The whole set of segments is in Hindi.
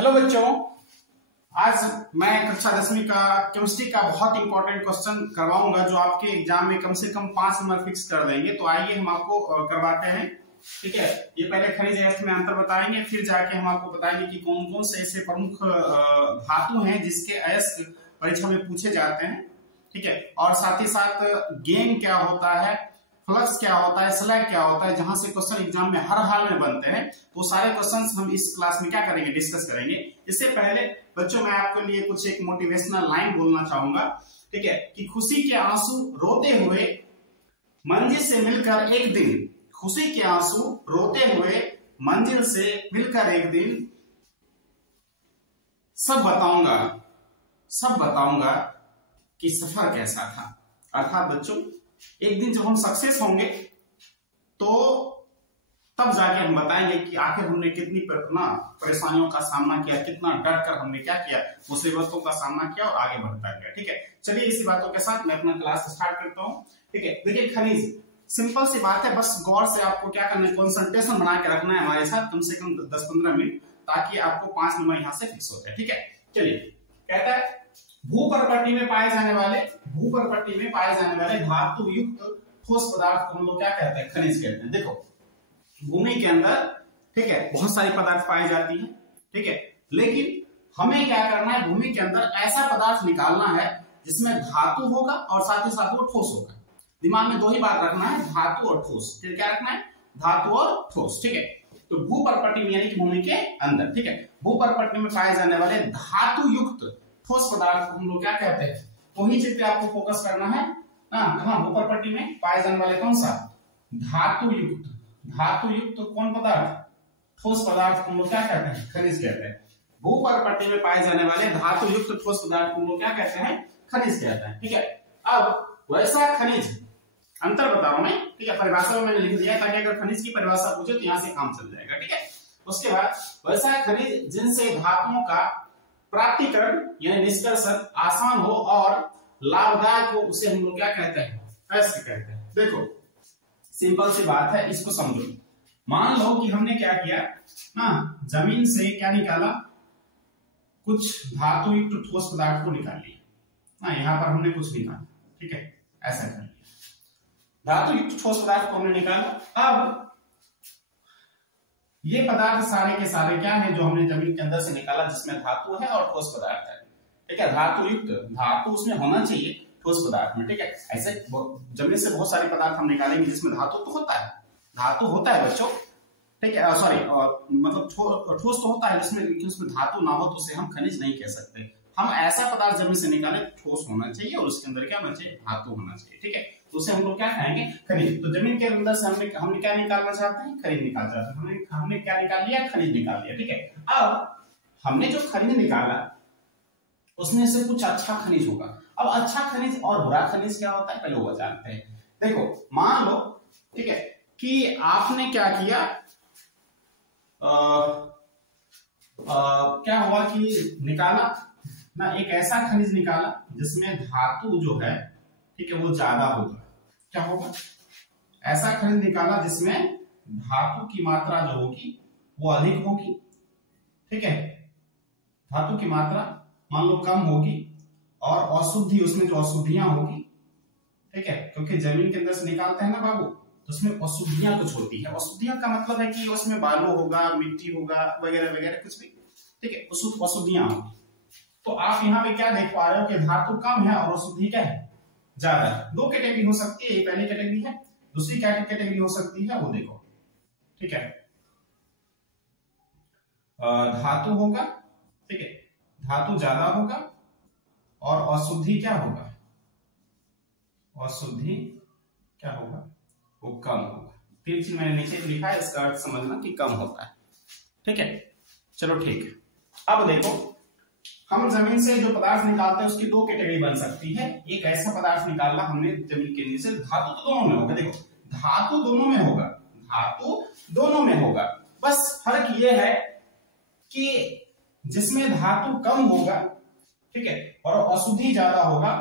हेलो बच्चों, आज मैं कक्षा 10वीं का केमिस्ट्री का बहुत इंपॉर्टेंट क्वेश्चन करवाऊंगा जो आपके एग्जाम में कम से कम 5 नंबर फिक्स कर देंगे। तो आइए हम आपको करवाते हैं। ठीक है, ये पहले खनिज एयस्थ में अंतर बताएंगे, फिर जाके हम आपको बताएंगे कि कौन कौन से ऐसे प्रमुख धातु हैं जिसके अयस्क परीक्षा में पूछे जाते हैं। ठीक है, और साथ ही साथ गेन क्या होता है, फ्लक्स क्या होता है, स्लैग क्या होता है, जहां से क्वेश्चन एग्जाम में हर हाल में बनते हैं। तो सारे क्वेश्चंस हम इस क्लास में क्या करेंगे, डिस्कस करेंगे। इससे पहले बच्चों मैं आपके लिए कुछ एक मोटिवेशनल लाइन बोलना चाहूंगा। ठीक है, कि खुशी के आंसू रोते हुए मंजिल से मिलकर एक दिन, खुशी के आंसू रोते हुए मंजिल से मिलकर एक दिन सब बताऊंगा कि सफर कैसा था। अर्थात बच्चों, एक दिन जब हम सक्सेस होंगे तो तब जाके हम बताएंगे कि आखिर हमने कितनी परेशानियों का सामना किया, कितना डट कर हमने क्या किया, मुसीबतों का सामना किया और आगे बढ़ता गया। ठीक है, चलिए इसी बातों के साथ मैं अपना क्लास स्टार्ट करता हूं। ठीक है, देखिए खनिज सिंपल सी बात है, बस गौर से आपको क्या करना है, कंसंट्रेशन बना के रखना है हमारे साथ कम से कम 10-15 मिनट, ताकि आपको 5 नंबर यहां से फिक्स हो जाए। ठीक है, चलिए कहता है भूपर्पट्टी में पाए जाने वाले धातु युक्त ठोस पदार्थ को हम लोग क्या कहते हैं, खनिज कहते हैं। देखो भूमि के अंदर, ठीक है, बहुत सारी पदार्थ पाई जाती हैं। ठीक है, लेकिन हमें क्या करना है, भूमि के अंदर ऐसा पदार्थ निकालना है जिसमें धातु होगा और साथ ही साथ वो ठोस होगा। दिमाग में 2 ही बात रखना है, धातु और ठोस। फिर क्या रखना है, धातु और ठोस। ठीक है, तो भूपर्पट्टी में यानी कि भूमि के अंदर, ठीक है, भूपर्पट्टी में पाए जाने वाले धातु युक्त ठोस पदार्थ को हम लोग क्या कहते हैं, वही चीज पे आपको फोकस करना है। भूपर्पट्टी में पाए जाने वाले कौन सा, धातु युक्त कौन पदार्थ, ठोस पदार्थ को हम लोग क्या कहते हैं, खनिज कहते हैं। भूपर्पट्टी में पाए जाने वाले धातु युक्त ठोस पदार्थ को हम लोग क्या कहते हैं, खनिज कहते हैं। ठीक है, अब वैसा खनिज, अंतर बता रहा हूं मैं। ठीक है, परिभाषा में मैंने लिख दिया ताकि अगर खनिज की परिभाषा पूछे तो यहां से काम चल जाएगा। ठीक है, उसके बाद वैसा खनिज जिनसे धातुओं का प्राप्तिकरण यानी निष्कर्षण आसान हो और लाभदायक हो, उसे हम लोग क्या कहते हैं, अयस्क कहते हैं। देखो सिंपल सी बात है, इसको समझो। मान लो कि हमने क्या किया जमीन से क्या निकाला, कुछ धातु युक्त ठोस पदार्थ को निकाल लिया। यहां पर हमने कुछ निकाला। ठीक है, ऐसा कर लिया, धातु युक्त ठोस पदार्थ को हमने निकाला। अब ये पदार्थ सारे के सारे क्या है, जो हमने जमीन के अंदर से निकाला, जिसमें धातु है और ठोस पदार्थ है। ठीक है, धातु युक्त, धातु उसमें होना चाहिए ठोस पदार्थ में। ठीक है, ऐसे जमीन से बहुत सारे पदार्थ हम निकालेंगे जिसमें धातु तो होता है, धातु होता है बच्चों। ठीक है, सॉरी मतलब ठोस तो होता है, जिसमें उसमें धातु ना हो तो उसे हम खनिज नहीं कह सकते। हम ऐसा पदार्थ जमीन से निकाले, ठोस होना चाहिए और उसके अंदर क्या होना चाहिए, धातु होना चाहिए। ठीक है, तो उसे हम लोग क्या कहेंगे, खनिज। तो जमीन के अंदर से हमने क्या निकालना चाहते हैं, खनिज निकालना चाहते हैं। हमने क्या निकाल लिया, खनिज निकाल लिया। ठीक है, अब हमने जो खनिज निकाला उसमें से कुछ अच्छा खनिज होगा। अब अच्छा खनिज और बुरा खनिज क्या होता है, पहले वो जानते हैं। देखो मान लो, ठीक है, कि आपने क्या किया, क्या हुआ कि निकाला ना, एक ऐसा खनिज निकाला जिसमें धातु जो है, ठीक है, वो ज्यादा होगा। क्या होगा, ऐसा खनिज निकाला जिसमें धातु की मात्रा जो होगी वो अधिक होगी। ठीक है, धातु की मात्रा मान लो कम होगी और अशुद्धि, उसमें जो अशुद्धियां होगी, ठीक है, क्योंकि जमीन के अंदर से निकालते हैं ना बाबू, तो उसमें अशुद्धियां कुछ होती है। अशुद्धियां का मतलब है कि उसमें बालू होगा, मिट्टी होगा, वगैरह वगैरह कुछ भी। ठीक है, अशुद्धियां होगी। तो आप यहाँ पे क्या देख पा रहे हो कि धातु कम है और अशुद्धि क्या है, ज्यादा है। 2 कैटेगरी हो सकती है, ये पहली कैटेगरी है। दूसरी कैटेगरी हो सकती है, वो देखो। ठीक है, धातु होगा, ठीक है, धातु ज्यादा होगा और अशुद्धि क्या होगा, अशुद्धि क्या होगा, वो कम होगा। 3 चीज मैंने नीचे लिखा है, इसका अर्थ समझना कि कम होता है। ठीक है, चलो ठीक है। अब देखो, हम जमीन से जो पदार्थ निकालते हैं उसकी 2 कैटेगरी बन सकती है। एक ऐसा पदार्थ निकालना हमने जमीन के नीचे, धातु तो दोनों में होगा। देखो धातु दोनों में होगा, धातु दोनों में होगा, बस फर्क ये है कि जिसमें धातु कम होगा, ठीक है, और अशुद्धि ज्यादा होगा,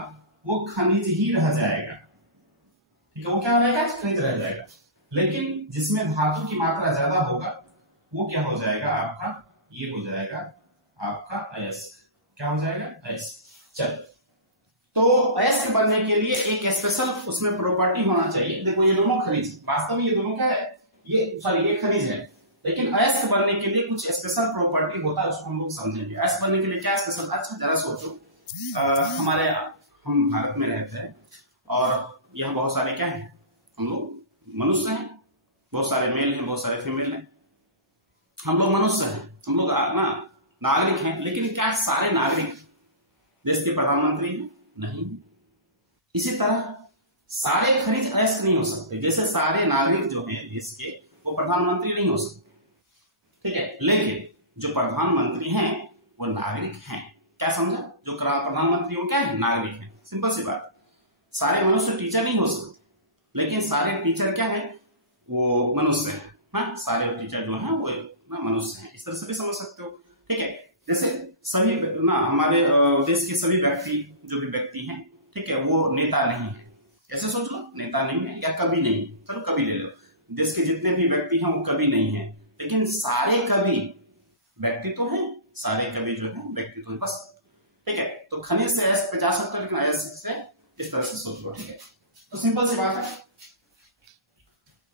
वो खनिज ही रह जाएगा। ठीक है, वो क्या रहेगा, खनिज रह जाएगा। लेकिन जिसमें धातु की मात्रा ज्यादा होगा वो क्या हो जाएगा, आपका ये हो जाएगा आपका अयस्क। क्या हो जाएगा? अयस्क। चल, तो अयस्क बनने के लिए एक स्पेशल उसमें प्रॉपर्टी होना चाहिए। देखो ये दोनों खनिज, वास्तव में ये दोनों क्या है, ये सॉरी ये खनिज है, लेकिन अयस्क बनने के लिए कुछ स्पेशल प्रॉपर्टी होता है, उसको हम लोग समझेंगे। अयस्क बनने के लिए क्या स्पेशल, अच्छा जरा सोचो, हम भारत में रहते हैं और यहाँ बहुत सारे क्या है, हम लोग मनुष्य हैं, बहुत सारे मेल हैं, बहुत सारे फीमेल हैं, हम लोग मनुष्य हैं, हम लोग ना नागरिक हैं। लेकिन क्या सारे नागरिक देश के प्रधानमंत्री हैं? नहीं। इसी तरह सारे खनिज अयस्क नहीं हो सकते, जैसे सारे नागरिक जो हैं देश के वो प्रधानमंत्री नहीं हो सकते, ठीक है। लेकिन जो प्रधानमंत्री हैं वो नागरिक हैं। क्या समझा? जो प्रधानमंत्री वो क्या है, नागरिक है। सिंपल सी बात। सारे मनुष्य टीचर नहीं हो सकते, लेकिन सारे टीचर क्या है, वो मनुष्य है। हाँ, सारे टीचर जो है वो ना मनुष्य हैं। इस तरह से भी समझ सकते हो, ठीक है। जैसे सभी ना हमारे देश के सभी व्यक्ति जो भी व्यक्ति हैं, ठीक है, वो नेता नहीं है। ऐसे सोच लो, नेता नहीं है या कवि नहीं, चलो कवि ले लो, देश के जितने भी व्यक्ति हैं वो कवि नहीं है, लेकिन सारे कवि व्यक्ति तो हैं, सारे कवि जो है व्यक्ति तो है, बस, ठीक है। तो खनिज से अयस्क पे जा सकते हो, लेकिन अयस्क से इस तरह से सोच लो, ठीक है। तो सिंपल सी बात है।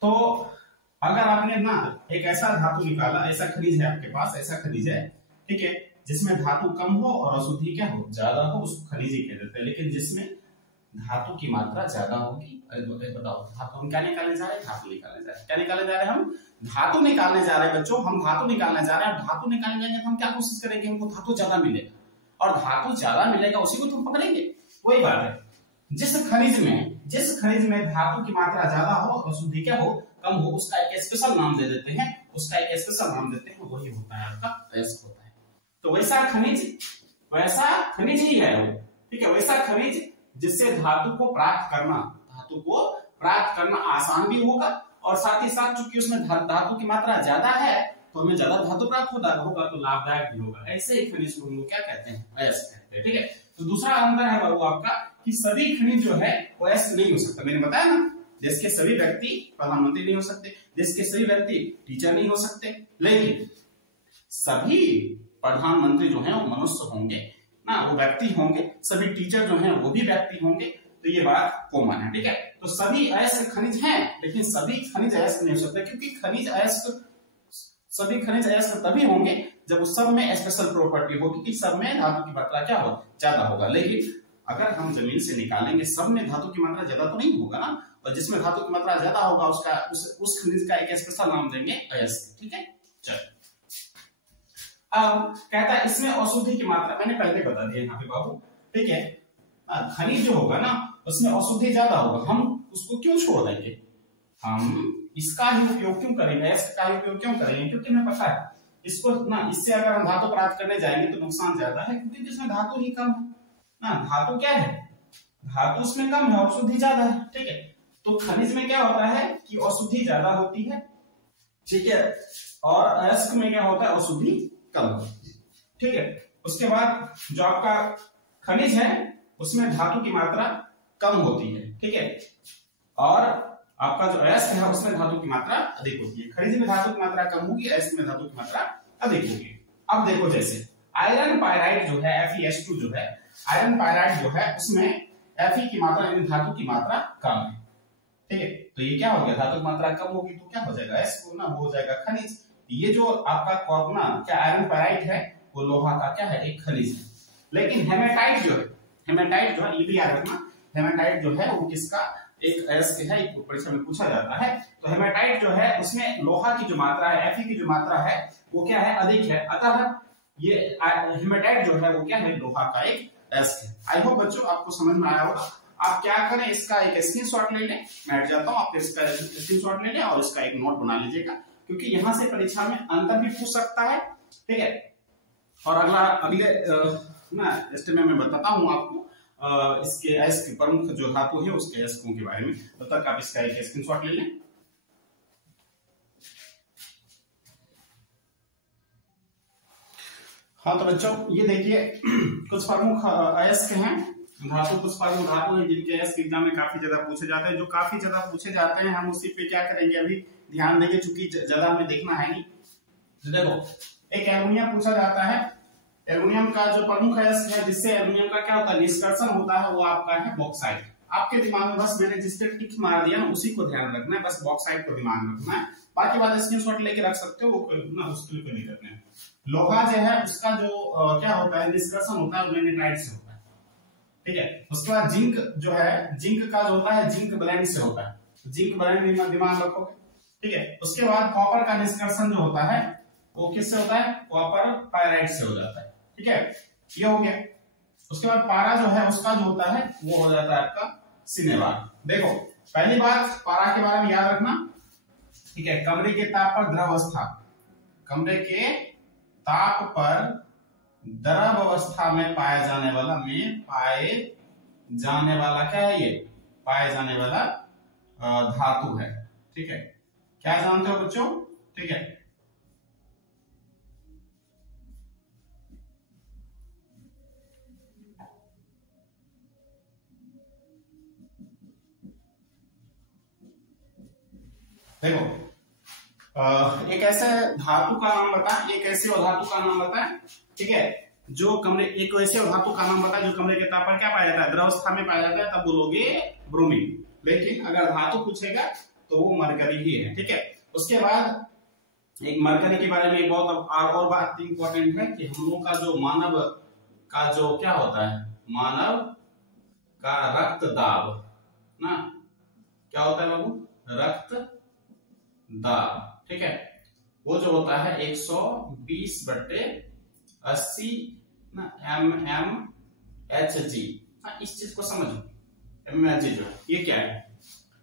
तो अगर आपने ना एक ऐसा धातु निकाला, ऐसा खनिज है आपके पास, ऐसा खनिज है, ठीक है, जिसमें धातु कम हो और अशुद्धि क्या हो, ज्यादा हो, उसको खनिज ही कह देते हैं। लेकिन जिसमें धातु की मात्रा ज्यादा होगी, बताओ धातु हम क्या निकालने जा रहे हैं, धातु निकालने जा रहे हैं। क्या निकालने जा रहे हैं हम? धातु निकालने जा रहे हैं बच्चों, हम धातु निकालने जा रहे हैं। धातु निकालने जाएंगे तो हम क्या कोशिश करेंगे, हमको धातु ज्यादा मिलेगा, और धातु ज्यादा मिलेगा उसी को तुम पकड़ेंगे। वही बात है, जिस खनिज में धातु की मात्रा ज्यादा हो और अशुद्धि क्या हो, कम हो, उसका एक स्पेशल नाम दे देते हैं, उसका एक स्पेशल नाम देते हैं, वही होता है आपका अयस्क होता है। तो वैसा खनिज ही है वो, ठीक है, वैसा खनिज जिससे धातु को प्राप्त करना आसान भी होगा, और साथ ही साथ चूंकि उसमें धातु की मात्रा ज्यादा है तो हमें ज्यादा धातु प्राप्त होगा, तो लाभदायक भी होगा। ऐसे ही खनिज को हम लोग क्या कहते हैं, अयस्क कहते हैं, ठीक है। तो दूसरा अंतर है वो आपका कि सभी खनिज जो है वो अयस्क नहीं हो सकता। मैंने बताया ना, देश के सभी व्यक्ति प्रधानमंत्री नहीं हो सकते, देश के सभी व्यक्ति टीचर नहीं हो सकते, लेकिन सभी प्रधानमंत्री जो हैं वो मनुष्य होंगे ना, वो व्यक्ति होंगे, सभी टीचर जो हैं वो भी व्यक्ति होंगे। तो ये बात कॉमन है, ठीक है। तो सभी अयस्क खनिज हैं, लेकिन सभी खनिज अयस्क नहीं हो सकते, क्योंकि सभी खनिज अयस्क तभी होंगे जब उस सब में स्पेशल प्रॉपर्टी होगी कि सब में धातु की मात्रा क्या हो, ज्यादा होगा। लेकिन अगर हम जमीन से निकालेंगे, सब में धातु की मात्रा ज्यादा तो नहीं होगा ना, और जिसमें धातु की मात्रा ज्यादा होगा उस खनिज का एक स्पेशल नाम देंगे अयस्क, ठीक है। चल, अब कहता है इसमें अशुद्धि की मात्रा, मैंने पहले बता दिया यहाँ पे बाबू, ठीक है। खनिज जो होगा ना उसमें अशुद्धि ज्यादा होगा, हम उसको क्यों छोड़ देंगे, हम इसका ही उपयोग क्यों करेंगे, अयस्क का ही उपयोग क्यों करेंगे, क्योंकि हमें पता है इसको ना, इससे अगर हम धातु प्राप्त करने जाएंगे तो नुकसान ज्यादा है, क्योंकि इसमें धातु ही कम है ना, धातु क्या है, धातु उसमें कम है और अशुद्धि ज्यादा है, ठीक है। तो खनिज में क्या होता है कि अशुद्धि ज्यादा होती है, ठीक है, और अयस्क में क्या होता है, अशुद्धि कम होती है, ठीक है। उसके बाद जो आपका खनिज है उसमें धातु की मात्रा कम होती है, ठीक है, और आपका जो अयस्क है उसमें धातु की मात्रा अधिक होती है। खनिज में धातु की मात्रा कम होगी, अयस्क में धातु की मात्रा अधिक होगी। अब देखो जैसे आयरन पायराइड जो है, FeS2 जो है, आयरन पायराइड जो है उसमें Fe की मात्रा यानी धातु की मात्रा कम है, ठीक है। तो ये क्या हो गया, धातु की मात्रा कम होगी तो क्या हो जाएगा, अयस्क ना हो जाएगा खनिज। ये जो आपका कॉर्बना क्या आयरन पायराइड है वो लोहा का क्या है, एक खनिज है। लेकिन हेमेटाइट जो है ये भी याद रखना, हेमेटाइट जो है वो किसका एक अयस्क है, एक परीक्षा में पूछा जाता है। तो हेमेटाइट जो है उसमें लोहा की जो मात्रा है, Fe की जो मात्रा है वो क्या है, अधिक है, अतः ये हेमेटाइट जो है वो क्या है, लोहा का एक अयस्क है। आई होप बच्चों आपको समझ में आया होगा। आप क्या करें, इसका एक स्क्रीनशॉट ले लें, मैं हट जाता हूं, आप इसका स्क्रीनशॉट ले लें और इसका एक नोट बना लीजिएगा, क्योंकि यहां से परीक्षा में अंतर भी पूछ सकता है, ठीक है। और अगले ना स्टेप में मैं बताता हूं आपको इसके अयस्क प्रमुख जो धातु है उसके अयस्कों के बारे में, तब तक आप इसका एक स्क्रीनशॉट ले लें। हाँ तो बच्चों ये देखिए कुछ प्रमुख अयस्क हैं, धातु कुछ प्रमुख धातु हैं जिनके अयस्क एग्जाम में काफी ज्यादा पूछे जाते हैं। जो काफी ज्यादा पूछे जाते हैं हम उसी पे क्या करेंगे, अभी ध्यान देंगे, चूंकि ज्यादा हमें देखना है नहीं। देखो एक एमोनिया पूछा जाता है, एल्युमिनियम का जो प्रमुख अयस्क है जिससे एल्युमिनियम का क्या होता है निष्कर्षण होता है वो आपका है बॉक्साइट। आपके दिमाग में बस मैंने जिस पर टिक मार दिया ना उसी को ध्यान रखना है, बस बॉक्साइट को दिमाग में रखना है, बाकी बात स्क्रीनशॉट लेके रख सकते हो, वो कोई ना उसके लिए नहीं रखना है। लोहा जो है उसका जो क्या होता है निष्कर्षण होता है मैग्नेटाइट से होता है, ठीक है। उसके बाद जिंक जो है, जिंक का जो होता है जिंक ब्लेंड से होता है, जिंक ब्लेंड दिमाग रखोगे, ठीक है। उसके बाद कॉपर का निष्कर्षण जो होता है वो किससे होता है, कॉपर पायराइट से हो जाता है, ठीक है, ये हो गया। उसके बाद पारा जो है उसका जो होता है वो हो जाता है आपका सिनेवार। देखो पहली बात पारा के बारे में याद रखना, ठीक है, कमरे के ताप पर द्रव अवस्था, कमरे के ताप पर द्रव अवस्था में पाए जाने वाला क्या है, ये पाए जाने वाला धातु है, ठीक है। क्या जानते हो बच्चों, ठीक है। देखो एक ऐसे धातु का नाम बता, एक ऐसे धातु का नाम बता, ठीक है, जो कमरे, एक वैसे धातु का नाम बता जो कमरे के ताप पर क्या पाया जाता है, द्रवस्था में पाया जाता है, तब बोलोगे ब्रोमीन। लेकिन अगर धातु पूछेगा तो वो मरकरी ही है, ठीक है। उसके बाद एक मरकरी के बारे में बहुत और बात इंपॉर्टेंट है कि हम लोग का जो मानव का जो क्या होता है, मानव का रक्त दाब ना, क्या होता है बाबू, रक्त दाब, ठीक है, वो जो होता है 120/80 ना mmHg। इस चीज को समझो, mmHg जो ये क्या है,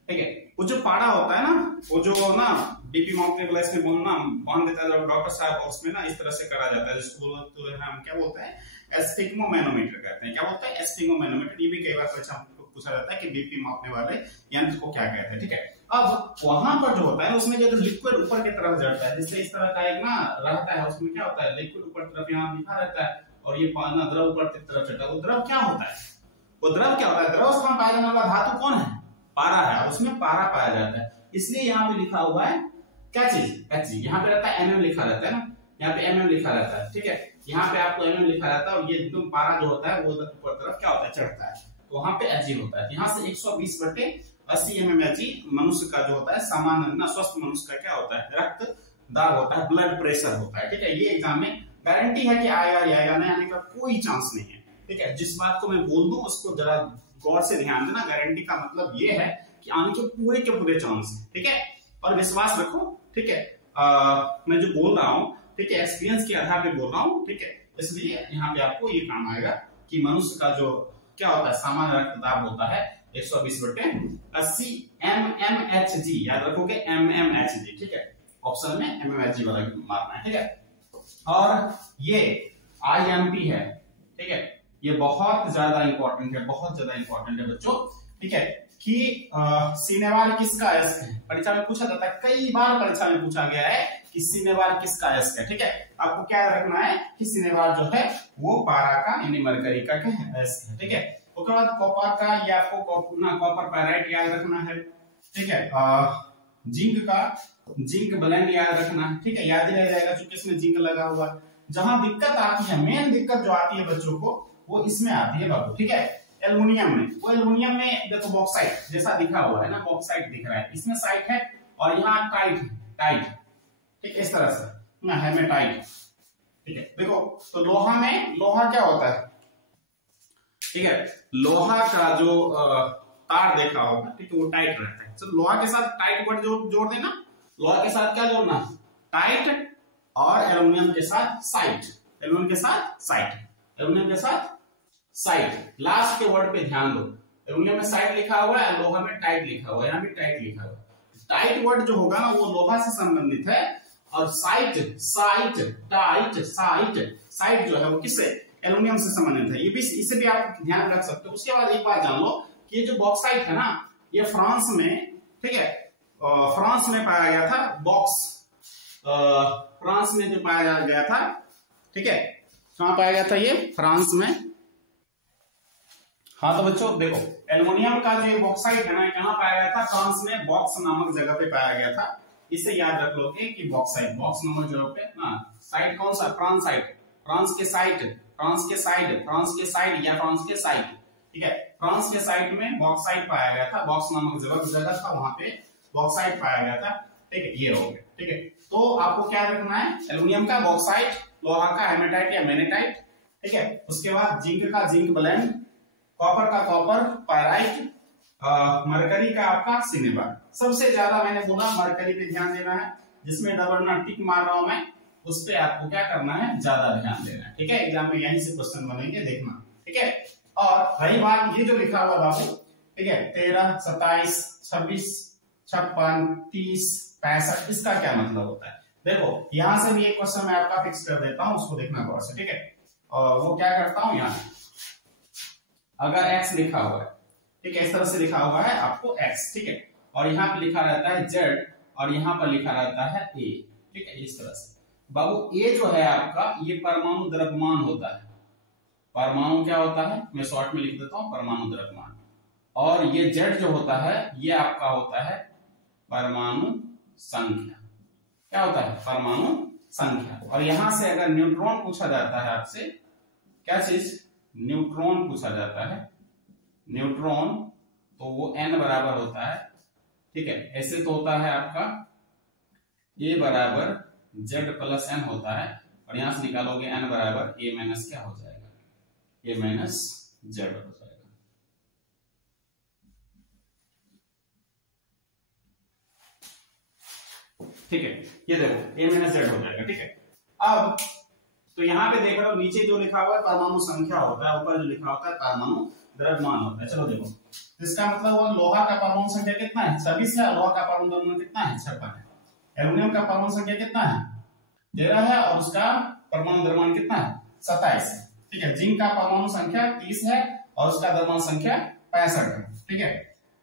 ठीक है। वो जो पारा होता है ना, वो जो ना डीपी माउंटेन ग्लास में बोलना बांध देता है डॉक्टर साहब, उसमें ना इस तरह से करा जाता है, जिसको बोलते हैं हम क्या बोलते हैं, एस्फिग्मोमैनोमीटर कहते हैं। क्या बोलते हैं, एस्फिग्मोमैनोमीटर। ये भी कई बार परीक्षा पूछा जाता है कि बीपी मापने वाले यंत्र को क्या कहते हैं, ठीक है। अब वहां पर जो होता है उसमें जो लिक्विड ऊपर की तरफ जड़ता है, जिससे इस तरह का एक ना रहता है, उसमें क्या होता है लिक्विड ऊपर तरफ यहाँ लिखा रहता है और ये पाना द्रव ऊपर की तरफ चढ़ता है। वो द्रव क्या होता है, वो द्रव क्या होता है, द्रव स्थान पाया जाने वाला धातु कौन है, पारा है, उसमें पारा पाया जाता है। इसलिए यहाँ पे लिखा हुआ है क्या चीज, Hg। यहाँ पे रहता है mm लिखा रहता है ना, यहाँ पे mm लिखा रहता है, ठीक है, यहाँ पे आपको mm लिखा रहता है और ये एकदम पारा जो होता है वो ऊपर तरफ क्या होता है, चढ़ता है, तो वहां पे Hg होता है। यहाँ से 120/80 mmHg मनुष्य का जो होता है सामान्य ना स्वस्थ मनुष्य का क्या होता है, रक्त दाब होता है, ब्लड प्रेशर होता है, ठीक है। ये एग्जाम में गारंटी है कि आएगा नहीं आने का कोई चांस नहीं है, ठीक है। जिस बात को मैं बोल दूं उसको जरा गौर से ध्यान देना, गारंटी का मतलब ये है कि आने के पूरे चांस है, ठीक है, और विश्वास रखो, ठीक है। मैं जो बोल रहा हूँ, ठीक है, एक्सपीरियंस के आधार पे बोल रहा हूँ, ठीक है, इसलिए यहाँ पे आपको ये काम आएगा कि मनुष्य का जो क्या होता है सामान्य रक्तदाब होता है 120/80 mmHg, याद रखोगे mmHg, ठीक है, ऑप्शन में mmHg वाला मारना है, ठीक है। और ये IMP है, ठीक है, ये बहुत ज्यादा इंपॉर्टेंट है, बहुत ज्यादा इंपॉर्टेंट है बच्चों, ठीक है, कि सिनेवार किसका अयस्क है, परीक्षा में पूछा जाता है, कई बार परीक्षा में पूछा गया है कि सिनेवार किसका अयस्क है, ठीक है। आपको क्या रखना है कि सिनेवार जो है वो पारा का यानी मरकरी का अयस्क है, ठीक है। उसके बाद कॉपर का, ये आपको कॉपर पायराइट याद रखना है, ठीक है। जिंक का जिंक ब्लेंड याद रखना है, ठीक है, याद ही रह जाएगा क्योंकि इसमें जिंक लगा हुआ। जहां दिक्कत आती है, मेन दिक्कत जो आती है बच्चों को वो इसमें आती है बाबू, ठीक है, एल्युमिनियम में। वो एल्युमिनियम में देखो बॉक्साइट जैसा दिखा हुआ है ना, बॉक्साइट दिख रहा है, इसमें साइट है और यहाँ टाइट, ठीक, इस तरह से ना हेमेटाइट, ठीक है। देखो तो लोहा में, लोहा क्या होता है, ठीक है, लोहा का जो तार देखा होगा, ठीक है, वो टाइट रहता है। तो लोहा के साथ टाइट वर्ड जोड़ देना, लोहा के साथ क्या जोड़ना, टाइट, और एल्युमिनियम के साथ साइट, एल्युमिनियम के साथ साइट, एल्युमिनियम के साथ साइट। लास्ट के वर्ड पे ध्यान दो, एल्युमिनियम में साइट लिखा हुआ है, लोहा में टाइट लिखा हुआ है, यहाँ भी टाइट लिखा हुआ है। टाइट वर्ड जो होगा ना वो लोहा से संबंधित है, और साइट जो है वो किससे, एल्युमिनियम से संबंधित है। ये भी, इसे भी आप ध्यान रख सकते हो। उसके बाद एक बात जान लो कि ये जो बॉक्साइट है ना, ये फ्रांस में, ठीक है, फ्रांस में पाया गया था, फ्रांस में जो पाया गया था, ठीक है, कहां पाया गया था ये, फ्रांस में। हाँ तो बच्चों देखो एल्युमिनियम का जो बॉक्साइट है ना, कहां पाया गया था, फ्रांस में बॉक्स नामक जगह पे पाया गया था। इसे याद रख लोगे कि बॉक्साइट, बॉक्स नामक जगह पे ना, साइट कौन सा, फ्रांस साइट, फ्रांस के साइड, फ्रांस के साइड, फ्रांस के साइड या फ्रांस के साइड, ठीक है। फ्रांस के साइड में बॉक्साइट पाया गया था, बॉक्स नामक जगह था, वहां पे बॉक्साइट पाया गया था, ठीक है। ये हो गया, ठीक है। तो आपको क्या रखना है, एल्यूमिनियम का बॉक्साइट, लोहा का हेमेटाइट या मैग्नेटाइट, ठीक है। उसके बाद जिंक का जिंक ब्लेंड, कॉपर का कॉपर पायराइट, मरकरी का आपका सिनेबार। सबसे ज्यादा मैंने बोला मरकरी पे ध्यान देना है, जिसमें डबल ना टिक मार रहा हूं मैं, उस पे आपको क्या करना है, ज्यादा ध्यान देना है, ठीक है। एग्जाम में यहीं से क्वेश्चन बनेंगे, देखना, ठीक है। और रही बात ये जो लिखा हुआ बाबू, ठीक है, 13, 27, 26, 56, 30, 65, इसका क्या मतलब होता है। देखो यहां से भी एक क्वेश्चन मैं आपका फिक्स कर देता हूं, उसको देखना गौर से, ठीक है। और वो क्या करता हूं, यहाँ अगर x लिखा हुआ है, ठीक है, इस तरह से लिखा हुआ है आपको x, ठीक है, और यहाँ पे लिखा रहता है z और यहाँ पर लिखा रहता है a, ठीक है, इस तरह से। बाबू a जो है आपका, ये परमाणु द्रव्यमान होता है। परमाणु क्या होता है, मैं शॉर्ट में लिख देता हूं, परमाणु द्रव्यमान। और ये z जो होता है, ये आपका होता है परमाणु संख्या। क्या होता है, परमाणु संख्या। और यहां से अगर न्यूट्रॉन पूछा जाता है आपसे, क्या चीज, न्यूट्रॉन पूछा जाता है, न्यूट्रॉन, तो वो n बराबर होता है, ठीक है। ऐसे तो होता है आपका a बराबर z प्लस n होता है, और यहां से निकालोगे n बराबर a माइनस क्या हो जाएगा, a माइनस z हो जाएगा। ठीक है, ये देखो a माइनस z हो जाएगा, ठीक है। अब तो यहाँ पे देख रहे हो, नीचे जो लिखा हुआ है परमाणु संख्या होता है, ऊपर जो लिखा होता है परमाणु द्रव्यमान होता है। चलो देखो, इसका मतलब वो लोहा का परमाणु संख्या कितना है, 26 है, लोहा का परमाणु द्रव्यमान कितना है, 56 है। एल्यूमिनियम का परमाणु संख्या कितना है, 13 है, और उसका परमाणु द्रव्यमान कितना है, 27 है, ठीक है। जिंक का परमाणु संख्या 30 है और उसका द्रव्यमान संख्या 65 है, ठीक है।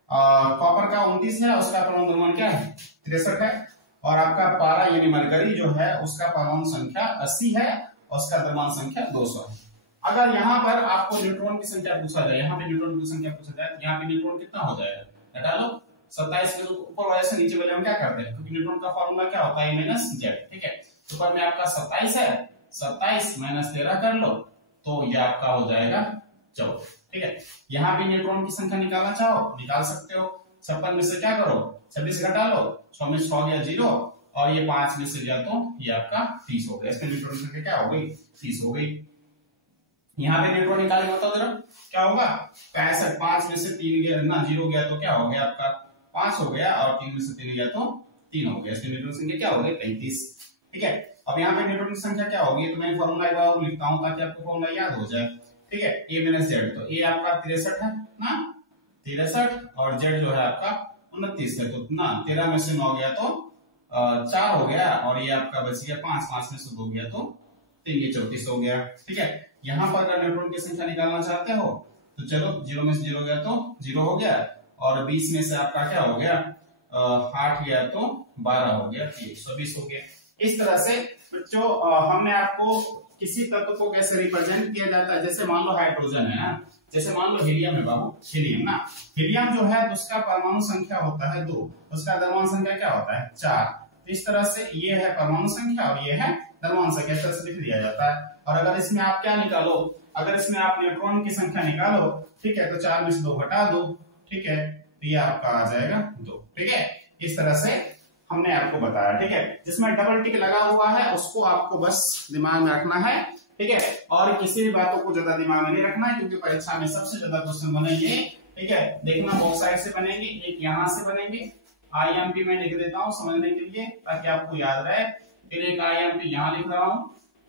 कॉपर का 29 है, उसका परमाणु द्रव्यमान क्या है, 63 है। और आपका पारा यानी मरकरी जो है, उसका परमाणु संख्या 80 है और उसका द्रव्यमान संख्या 200 है। अगर यहाँ पर आपको न्यूट्रॉन की संख्या पूछा जाए, यहाँ पे न्यूट्रॉन की संख्या पूछा जाए, तो यहाँ पे न्यूट्रॉन कितना हो जाएगा, हटा लो 27 के ऊपर वाले से नीचे वाले हम क्या करते हैं, क्योंकि न्यूट्रॉन का फॉर्मूला क्या होता है, माइनस जेड, ठीक है। ऊपर में आपका 27 है, 27 माइनस 13 कर लो, तो ये आपका हो जाएगा 14, ठीक है। यहाँ पे न्यूट्रॉन की संख्या निकालना चाहो निकाल सकते हो, 56 में से क्या करो, 26 घटा लो, 6 में 6 गया 0, और ये 5 में से गया तो ये आपका 30 हो गया। इसमें न्यूट्रॉन की संख्या क्या हो गई, 30 हो गई। यहाँ पे न्यूट्रॉन निकालेंगे बताओ जरा क्या होगा, 65, 5 में से 3 गया ना, 0 गया तो क्या हो गया आपका 5 हो गया, और 3 में से 3 गया तो 3 हो गया। इसमें न्यूट्रॉन की संख्या क्या हो गई, 35, ठीक है। अब यहाँ पे न्यूट्रॉन की संख्या क्या होगी, तो मैं फॉर्मूला एक बार लिखता हूँ ताकि आपको फॉर्मूला याद हो जाए, ठीक है। a माइनस जेड, तो a आपका 63 है ना, 63, और z जो है आपका 29 है, तो ना 13 में से 9 गया तो 4 हो गया, और ये आपका बच गया 5, 5 में से 2 गया तो 3, ये 34 हो गया, ठीक है। यहाँ पर अगर न्यूट्रॉन की संख्या निकालना चाहते हो तो चलो 0 में से 0 गया तो 0 हो गया, और 20 में से आपका क्या हो गया 8 गया तो 12 हो गया, 120 हो गया। इस तरह से बच्चों हमने आपको किसी तत्व को कैसे रिप्रेजेंट किया जाता है, जैसे मान लो हाइड्रोजन है ना, जैसे मान लो हीलियम है बाबू, हीलियम ना, हीलियम जो है उसका परमाणु संख्या होता है 2, उसका द्रव्यमान संख्या क्या होता है 4। तो इस तरह से ये है परमाणु संख्या और ये है द्रव्यमान संख्या, इस तरह से लिख दिया जाता है। और अगर इसमें आप क्या निकालो, अगर इसमें आप न्यूट्रॉन की संख्या निकालो, ठीक है, तो 4 में से 2 घटा दो, ठीक है, तो ये आपका आ जाएगा 2, ठीक है। इस तरह से हमने आपको बताया, ठीक है। जिसमें डबल टिक लगा हुआ है उसको आपको बस दिमाग में रखना है, ठीक है, और किसी भी बातों को ज्यादा दिमाग में नहीं रखना है, क्योंकि परीक्षा में सबसे ज्यादा क्वेश्चन बनेंगे, ठीक है। देखना बॉक्साइड से बनेंगे, एक यहाँ से बनेंगे, IMP में लिख देता हूँ समझने के लिए ताकि आपको याद रहे, फिर एक IMP यहाँ लिख रहा हूँ,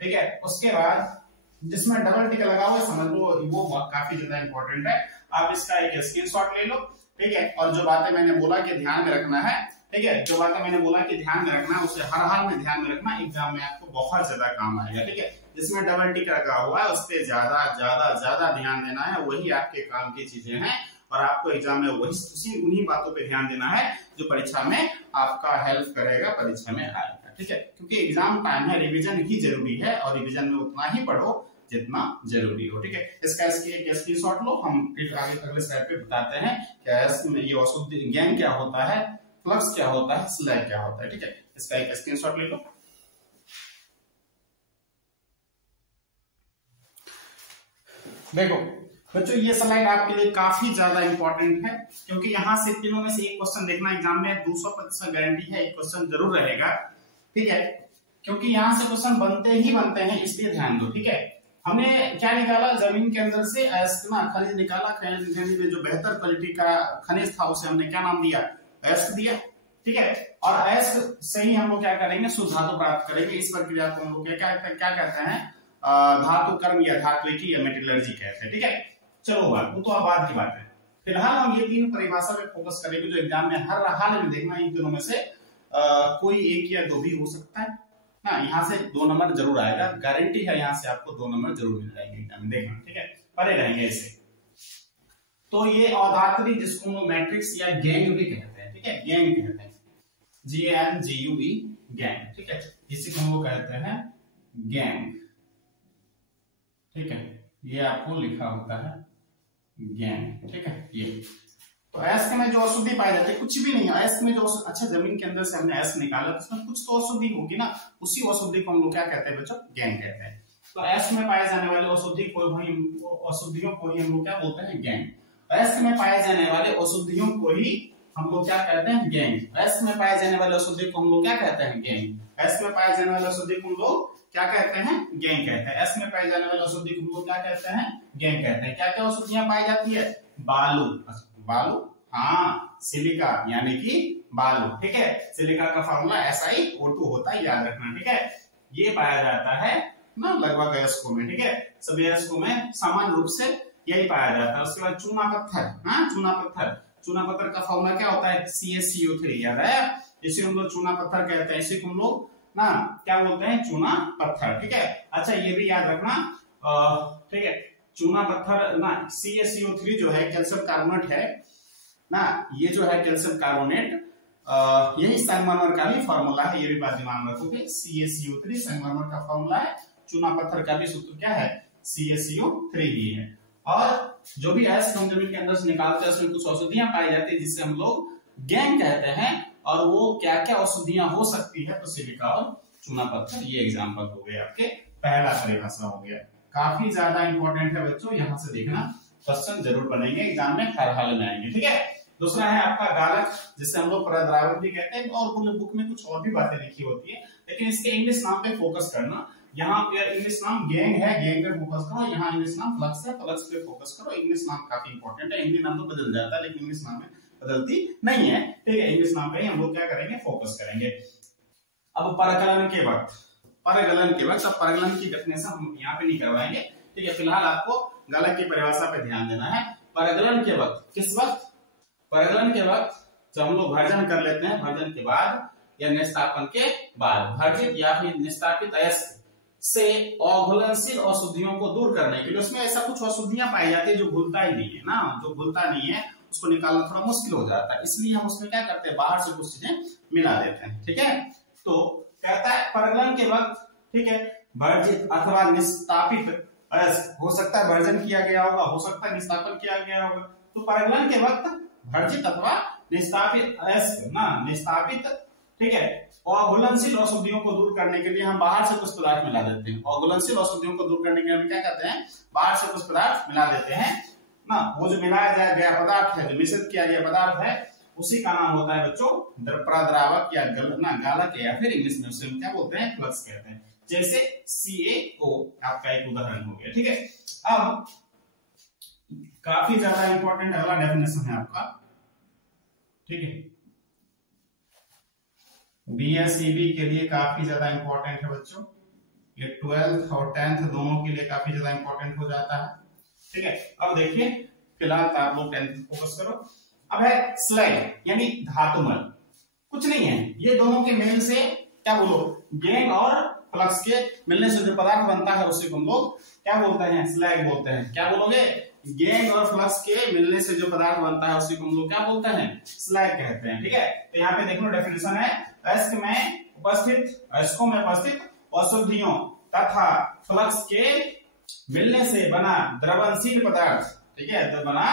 ठीक है। उसके बाद जिसमें डबल टिक लगा हुआ है समझ लो वो काफी ज्यादा इंपॉर्टेंट है, आप इसका एक स्क्रीनशॉट ले लो, ठीक है। और जो बातें मैंने बोला कि ध्यान में रखना है, ठीक है, जो बातें मैंने बोला कि ध्यान में रखना है उसे हर हाल में ध्यान में रखना, एग्जाम में आपको बहुत ज्यादा काम आएगा, ठीक है। जिसमें डबल टिक लगा हुआ है उस पर ज्यादा ज्यादा ज्यादा ध्यान देना है, वही आपके काम की चीजें हैं, और आपको एग्जाम में वही उन्हीं बातों पे ध्यान देना है जो परीक्षा में आपका हेल्प करेगा, परीक्षा में आएगा, ठीक है। क्योंकि एग्जाम टाइम है, रिवीजन ही जरूरी है, और रिवीजन में उतना ही पढ़ो जितना जरूरी हो, ठीक है। इसका एक स्क्रीनशॉट लो, हम फिर आगे अगले स्लाइड पे बताते हैं क्या ये अशुद्ध ज्ञान क्या होता है, फ्लक्स क्या होता है, स्लैग क्या होता है, ठीक है। इसका एक स्क्रीनशॉट ले लो। देखो बच्चों, ये स्लाइड आपके लिए काफी ज्यादा इंपॉर्टेंट है, क्योंकि यहाँ से तीनों में से एक क्वेश्चन देखना एग्जाम में 200% गारंटी है, एक क्वेश्चन जरूर रहेगा। ठीक है, क्योंकि यहाँ से क्वेश्चन बनते ही बनते हैं, इसलिए ध्यान दो। ठीक है, हमने क्या निकाला, जमीन के अंदर से ना खनिज निकाला, खनिज में जो बेहतर क्वालिटी का खनिज था उसे हमने क्या नाम दिया, अयस्क दिया। ठीक है, और अयस्क से ही हम लोग क्या करेंगे, शुद्ध धातु प्राप्त करेंगे। इस प्रक्रिया को हम लोग क्या कहते हैं, धातु कर्म या धात्विकी या मेटलर्जी कहते हैं। ठीक है, चलो वो तो अब बाद की बात है। फिलहाल हम ये तीन परिभाषा पे फोकस करेंगे जो एग्जाम में हर हाल में देखना, इन तीनों में से कोई एक या दो भी हो सकता है ना। यहाँ से 2 नंबर जरूर आएगा, गारंटी है, यहाँ से आपको 2 नंबर जरूर मिल जाएंगे एग्जाम में, देखना। ठीक है, पढ़े रहेंगे ऐसे। तो ये अधात्री जिसको हम मैट्रिक्स या गैंग भी कहते हैं। ठीक है, गैंग कहते हैं, GANGUE, गैंग। ठीक है, इसी को हम लोग कहते हैं गैंग। ठीक है, ये आपको लिखा होता है गैंग। ठीक है, ये तो अयस्क में जो अशुद्धि पाई जाती है, कुछ भी नहीं है अयस्क में जो, अच्छा जमीन के अंदर से हमने अयस्क निकाला तो उसमें कुछ तो अशुद्धि होगी ना, उसी अशुद्धि को हम लोग क्या कहते हैं बच्चों, गैंग कहते हैं। तो अयस्क में पाए जाने वाले अशुद्धियों को ही हम लोग क्या बोलते हैं, गैंग। अयस्क में पाए जाने वाले अशुद्धियों को ही हम लोग क्या कहते हैं, गैंग। अयस्क में पाए जाने वाले अशुद्धि को हम लोग क्या कहते हैं, गैंग। अयस्क में पाए जाने वाले अशुद्धि को हम लोग क्या कहते हैं, गैंग कहते हैं। अयस्क में पाए जाने वाले अशुद्धि को हम लोग क्या कहते हैं, गैंग कहते हैं। क्या क्या अशुद्धियां पाई जाती है, बालू, हाँ, सिलिका यानी कि बालू। ठीक है, सिलिका का फॉर्मूला SiO2 होता है, याद रखना। ठीक है, ये पाया जाता है ना लगभग अयस्कों में। ठीक है, सभी अयस्कों में सामान्य रूप से यही पाया जाता है। उसके बाद चूना पत्थर, हाँ चूना पत्थर का फॉर्मूला क्या होता है, CaCO3, याद है, इसे हम लोग चूना पत्थर कहते हैं, इसे हम लोग ना क्या बोलते हैं, चूना पत्थर। ठीक है, अच्छा ये भी याद रखना। ठीक है, चूना पत्थर ना, CaCO3 जो है कैल्शियम कार्बोनेट है ना, ये जो है कैल्शियम कार्बोनेट, यही संगमरमर का भी फॉर्मूला है, ये भी बात दिमाग में रखोगे। CaCO3 संगमरमर का फॉर्मूला है, चूना पत्थर का भी सूत्र क्या है, CaCO3 ही है। और जो भी अयस्क हम जमीन के अंदर से निकालते हैं उसमें कुछ औषधियां पाई जाती है जिससे हम लोग गैंग कहते हैं। और वो क्या क्या औषधियां हो सकती है, तो सिलिका और चूना पत्थर, ये एग्जाम्पल हो गए आपके, पहला परिभाषा हो गया। काफी ज्यादा इंपॉर्टेंट है बच्चों, यहां से देखना क्वेश्चन जरूर बनेंगे एग्जाम में, हर हाल में आएंगे। ठीक है, दूसरा है आपका गालक, जिसे हम लोग परद्रावक भी कहते हैं, और पूरे बुक में कुछ और भी बातें लिखी होती है, लेकिन इसके इंग्लिश नाम पे फोकस करना। यहाँ पे इंग्लिश नाम गैंग है, गैंग पे फोकस करो। यहाँ इंग्लिश नाम फ्लक्स है, फ्लक्स पे फोकस करो। इंग्लिश नाम काफी इंपॉर्टेंट है, हिंदी नाम तो बदल जाता है लेकिन इंग्लिश नाम में बदलती नहीं है। ठीक है, इंग्लिश नाम पे हम लोग क्या करेंगे, फोकस करेंगे। अब परगलन के वक्त, अब परगलन की डेफिनेशन हम यहाँ पे नहीं करवाएंगे। ठीक है, फिलहाल आपको गालक की परिभाषा पे ध्यान देना है। परगलन के वक्त, किस वक्त, परगलन के वक्त जब हम लोग भर्जन कर लेते हैं, भर्जन के बाद या निस्तापन के बाद, भर्जित या फिर निस्तापित अयस्क से अघुलनशील अशुद्धियों को दूर करने के लिए, उसमें ऐसा कुछ अशुद्धियां पाई जाती है जो घुलता ही नहीं है ना, जो घुलता नहीं है उसको निकालना थोड़ा मुश्किल हो जाता है, इसलिए हम उसमें क्या करते हैं, बाहर से कुछ चीजें मिला देते हैं। ठीक है, तो कहता है परगलन के वक्त, ठीक है, भर्जित अथवा निस्तापित अयस्क, हो सकता है भर्जन किया गया होगा, हो सकता है निस्तापन किया गया होगा। तो परगलन के वक्त भर्जित अथवा निस्तापित अयस्क ना, निस्तापित, ठीक है, अघुलनशील अशुद्धियों को दूर करने के लिए हम बाहर से कुछ पदार्थ मिला देते हैं। अघुलनशील अशुद्धियों को दूर करने के लिए हम क्या करते हैं, बाहर से कुछ पदार्थ मिला देते हैं ना। वो जो मिलाया गया पदार्थ है, जो मिश्रित किया गया पदार्थ है, उसी का नाम होता है बच्चों प्रद्रावक या गालक, या फिर इंग्लिश में उसे क्या बोलते हैं, फ्लक्स कहते हैं। जैसे CaO आपका एक उदाहरण हो गया। ठीक है, अब काफी ज्यादा इंपॉर्टेंट अगला डेफिनेशन है आपका। ठीक है, BSEB के लिए काफी ज्यादा इंपॉर्टेंट है बच्चों, ये 12th और 10th दोनों के लिए काफी ज्यादा इंपॉर्टेंट हो जाता है। ठीक है, अब देखिए फिलहाल आप लोग 10th फोकस करो। अब है स्लैग यानी धातुमल, कुछ नहीं है, ये दोनों के मेल से क्या बोलो, गैंग और फ्लक्स के मिलने से जो पदार्थ बनता है उसे हम लोग क्या बोलते हैं, स्लैग बोलते हैं। क्या बोलोगे, गैंग और फ्लक्स के मिलने से जो पदार्थ बनता है उसी को हम लोग क्या बोलते हैं, स्लैग कहते हैं। ठीक है, तो यहाँ पे देख लो डेफिनेशन है, अयस्कों में उपस्थित अशुद्धियों तथा फ्लक्स के मिलने से बना द्रवणशील पदार्थ, ठीक है, बना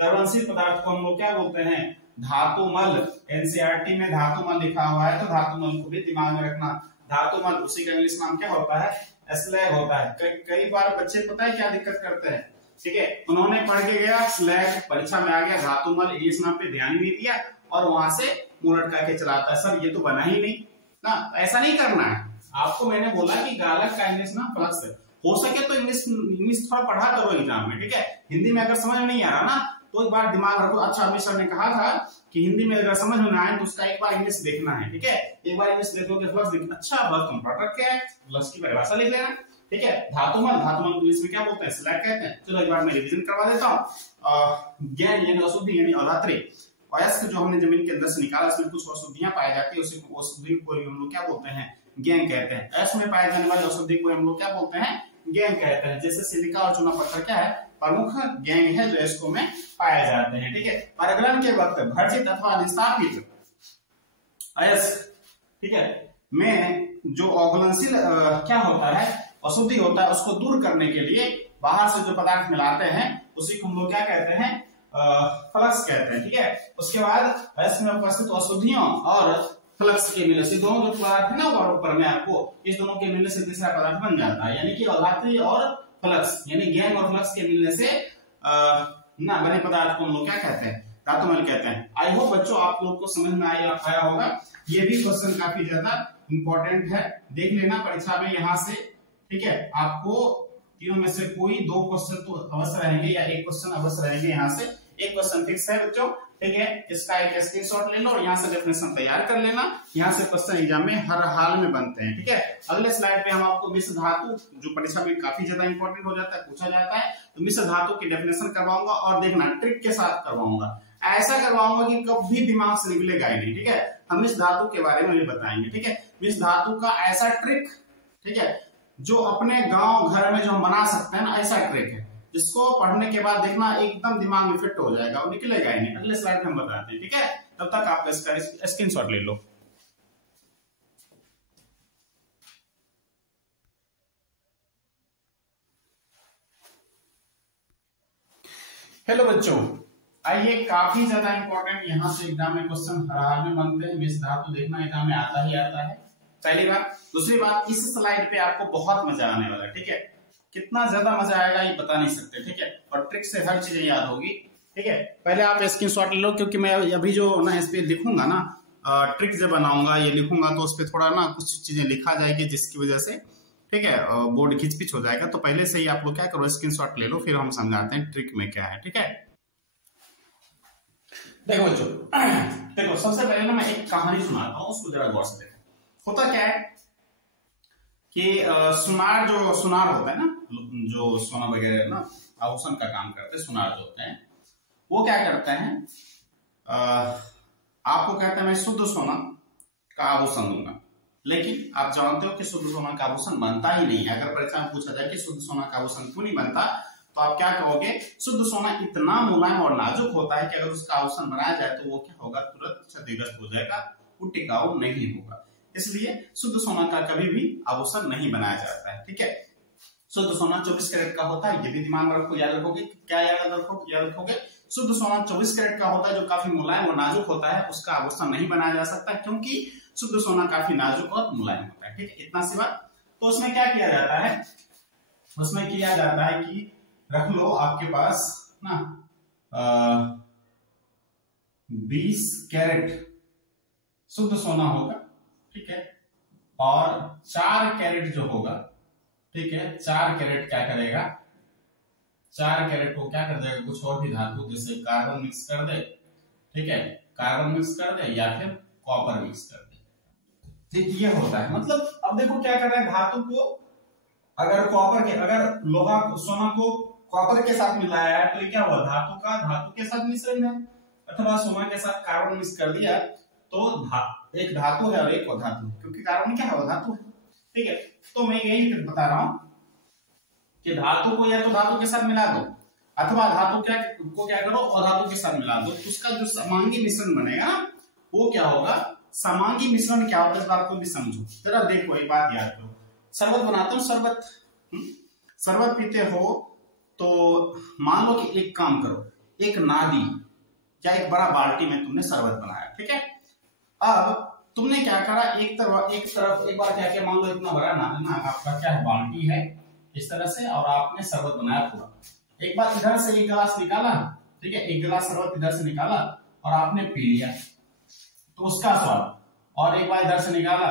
द्रवणशील पदार्थ को हम लोग क्या बोलते हैं, धातुमल। एनसीईआरटी में धातुमल लिखा हुआ है, तो धातुमल को भी दिमाग में रखना। धातुमल, उसी का इंग्लिश नाम क्या होता है, स्लैग होता है। कई बार बच्चे पता है क्या दिक्कत करते हैं, ठीक है, उन्होंने पढ़ के गया, स्लैग परीक्षा में आ गया, धातुमल इंग्लिश नाम पे ध्यान नहीं दिया और वहां से मुंह लटका के चलाता है, सर ये तो बना ही नहीं ना, ऐसा नहीं करना है आपको। मैंने बोला कि गालक का इंग्लिश ना फ्लक्स है, हो सके तो इंग्लिश थोड़ा पढ़ा करो एग्जाम में, ठीक है। हिंदी में अगर समझ में नहीं आ रहा ना तो एक बार दिमाग रखो। अच्छा, अमित सर ने कहा था कि हिंदी में अगर समझ में ना आए तो उसका एक बार इंग्लिश देखना है, ठीक है। एक बार इंग्लिश देखोगे फ्लक्स देख, अच्छा फ्लक्स तुम पढ़ रखे है, फ्लक्स की परिभाषा लिख लेना, ठीक है। धातुमल इंग्लिश में क्या बोलते हैं, स्लैग कहते हैं। चलो एक बार मैं रिवीजन करवा देता हूँ। गैन यानी अशुद्धि यानी अधात्री, अयस्क जो हमने जमीन के अंदर से निकाला, उसमें कुछ अशुद्धियां पाई जाती है, उसी अशुद्धि को हम लोग क्या बोलते हैं, गैंग कहते हैं। अयस्क में पाए जाने वाली अशुद्धि को हम लोग क्या बोलते हैं, गैंग कहते हैं। जैसे सिलिका और चूना पत्थर क्या है, प्रमुख गैंग है जो अयस्कों में पाए जाते हैं, ठीक है। परगलन के वक्त भर्जित अथवा निस्तापित अयस्क, ठीक है, में जो अघुलनशील क्या होता है, अशुद्धि होता है, उसको दूर करने के लिए बाहर से जो पदार्थ मिलाते हैं उसी को हम लोग क्या कहते हैं, फ्लक्स कहते हैं, ठीक है। उसके बाद अयस्क में उपस्थित अशुद्धियों और फ्लक्स के मिलने से, दोनों जो पदार्थ है ना ऊपर में आपको, इस दोनों के मिलने से तीसरा पदार्थ बन जाता है, यानी कि अधात्री और फ्लक्स यानी गैंग और फ्लक्स के मिलने से ना बने पदार्थ को हम लोग क्या कहते हैं, धातुमल कहते हैं। आई होप बच्चों आप लोग को समझ में आया होगा। ये भी क्वेश्चन काफी ज्यादा इंपॉर्टेंट है, देख लेना परीक्षा में यहाँ से, ठीक है। आपको तीनों में से कोई दो क्वेश्चन तो अवश्य रहेंगे या एक क्वेश्चन अवश्य रहेंगे, यहाँ से एक क्वेश्चन फिक्स है बच्चों, ठीक है। इसका एक स्क्रीनशॉट ले लो और यहाँ से डेफिनेशन तैयार कर लेना, यहाँ से क्वेश्चन एग्जाम में हर हाल में बनते हैं, ठीक है। अगले स्लाइड पे हम आपको मिश्र धातु, जो परीक्षा में काफी ज्यादा इंपॉर्टेंट हो जाता है, पूछा जाता है, तो मिश्र धातु की डेफिनेशन करवाऊंगा और देखना ट्रिक के साथ करवाऊंगा, ऐसा करवाऊंगा कि कभी दिमाग से निकलेगा ही नहीं, ठीक है। हम इस धातु के बारे में भी बताएंगे, ठीक है। मिश्र धातु का ऐसा ट्रिक, ठीक है, जो अपने गांव घर में जो हम बना सकते हैं ना, ऐसा ट्रिक है जिसको पढ़ने के बाद देखना एकदम दिमाग में फिट हो जाएगा और निकलेगा ही नहीं। अगले स्लाइड में हम बताते हैं, ठीक है। तब तक आप इसका स्क्रीनशॉट ले लो। हेलो बच्चों, आइए, काफी ज्यादा इंपॉर्टेंट यहाँ से एग्जाम में क्वेश्चन हर हाल में बनते हैं। मिश्र धातु देखना एग्जाम में आता ही आता है, पहली बात। दूसरी बात, इस स्लाइड पे आपको बहुत मजा आने वाला है, ठीक है। कितना ज्यादा मजा आएगा ये बता नहीं सकते, ठीक है। और ट्रिक से हर चीजें याद होगी, ठीक है। पहले आप स्क्रीनशॉट ले लो, क्योंकि मैं अभी जो ना इस पे लिखूंगा ना, ट्रिक जब बनाऊंगा ये लिखूंगा तो उस पर थोड़ा ना कुछ चीजें लिखा जाएगी जिसकी वजह से, ठीक है, बोर्ड खिंच हो जाएगा। तो पहले से ही आप लोग क्या करो, स्क्रीनशॉट ले लो, फिर हम समझाते हैं ट्रिक में क्या है, ठीक है। देखो बच्चों, देखो सबसे पहले ना मैं एक कहानी सुनाता हूँ, उसको जरा गौर से देखो। होता क्या है कि सुनार होता है ना, जो सोना वगैरह ना आभूषण का काम करते हैं, सुनार जो होते हैं, वो क्या करते हैं, आपको कहते हैं मैं शुद्ध सोना का आभूषण दूंगा, लेकिन आप जानते हो कि शुद्ध सोना का आभूषण बनता ही नहीं है। अगर परीक्षा में पूछा जाए कि शुद्ध सोना का आभूषण क्यों नहीं बनता, तो आप क्या कहोगे, शुद्ध सोना इतना मुलायम और नाजुक होता है कि अगर उसका आभूषण बनाया जाए तो वो क्या होगा, तुरंत क्षतिग्रस्त हो जाएगा, वो टिकाऊ नहीं होगा। इसलिए शुद्ध सोना का कभी भी आभूषण नहीं बनाया जाता है, ठीक है। शुद्ध सोना 24 कैरेट का होता है, ये भी दिमाग में रखो, याद रखोगे। क्या याद रखोगे, शुद्ध सोना 24 कैरेट का होता है, जो काफी मुलायम और नाजुक होता है, उसका आभूषण नहीं बनाया जा सकता क्योंकि शुद्ध सोना काफी नाजुक और मुलायम होता है, ठीक है। इतना सी बात। तो उसमें क्या किया जाता है, उसमें किया जाता है कि रख लो आपके पास ना 20 कैरेट शुद्ध सोना होगा, ठीक है, और 4 कैरेट जो होगा, ठीक है, 4 कैरेट क्या करेगा, 4 कैरेट को क्या कर देगा, कुछ और भी धातु जैसे कार्बन मिक्स कर दे, ठीक है, कार्बन मिक्स कर दे या फिर कॉपर मिक्स कर दे, ठीक। ये होता है, मतलब अब देखो क्या कर रहा है, धातु को अगर लोहा सोना को कॉपर के साथ मिलाया है तो ये क्या हुआ, धातु के साथ मिश्रण है, अथवा सोना के साथ कार्बन मिक्स कर दिया तो एक धातु है और एक अधातु है, क्योंकि कार्बन क्या है, अधातु है, ठीक है। तो मैं यही बता रहा हूं कि धातु को या तो धातु के साथ मिला दो, अथवा धातु को क्या करो, अधातु के साथ मिला दो, उसका जो समांगी मिश्रण बनेगा ना, वो क्या होगा, समांगी मिश्रण क्या होता है, इस बात को भी समझो जरा। देखो एक बात याद करो, शरबत बनाते हो, शरबत पीते हो, तो मान लो कि एक काम करो, एक नाली या एक बड़ा बाल्टी में तुमने शरबत बनाया, ठीक है। अब तुमने क्या करा, एक बार क्या किया, मान लो इतना बड़ा ना आपका क्या है, बाल्टी है इस तरह से, और आपने शरबत बनाया पूरा, एक बार इधर से एक गिलास निकाला, ठीक है, एक गिलास शरबत इधर से निकाला और आपने पी लिया तो उसका स्वाद, और एक बार इधर से निकाला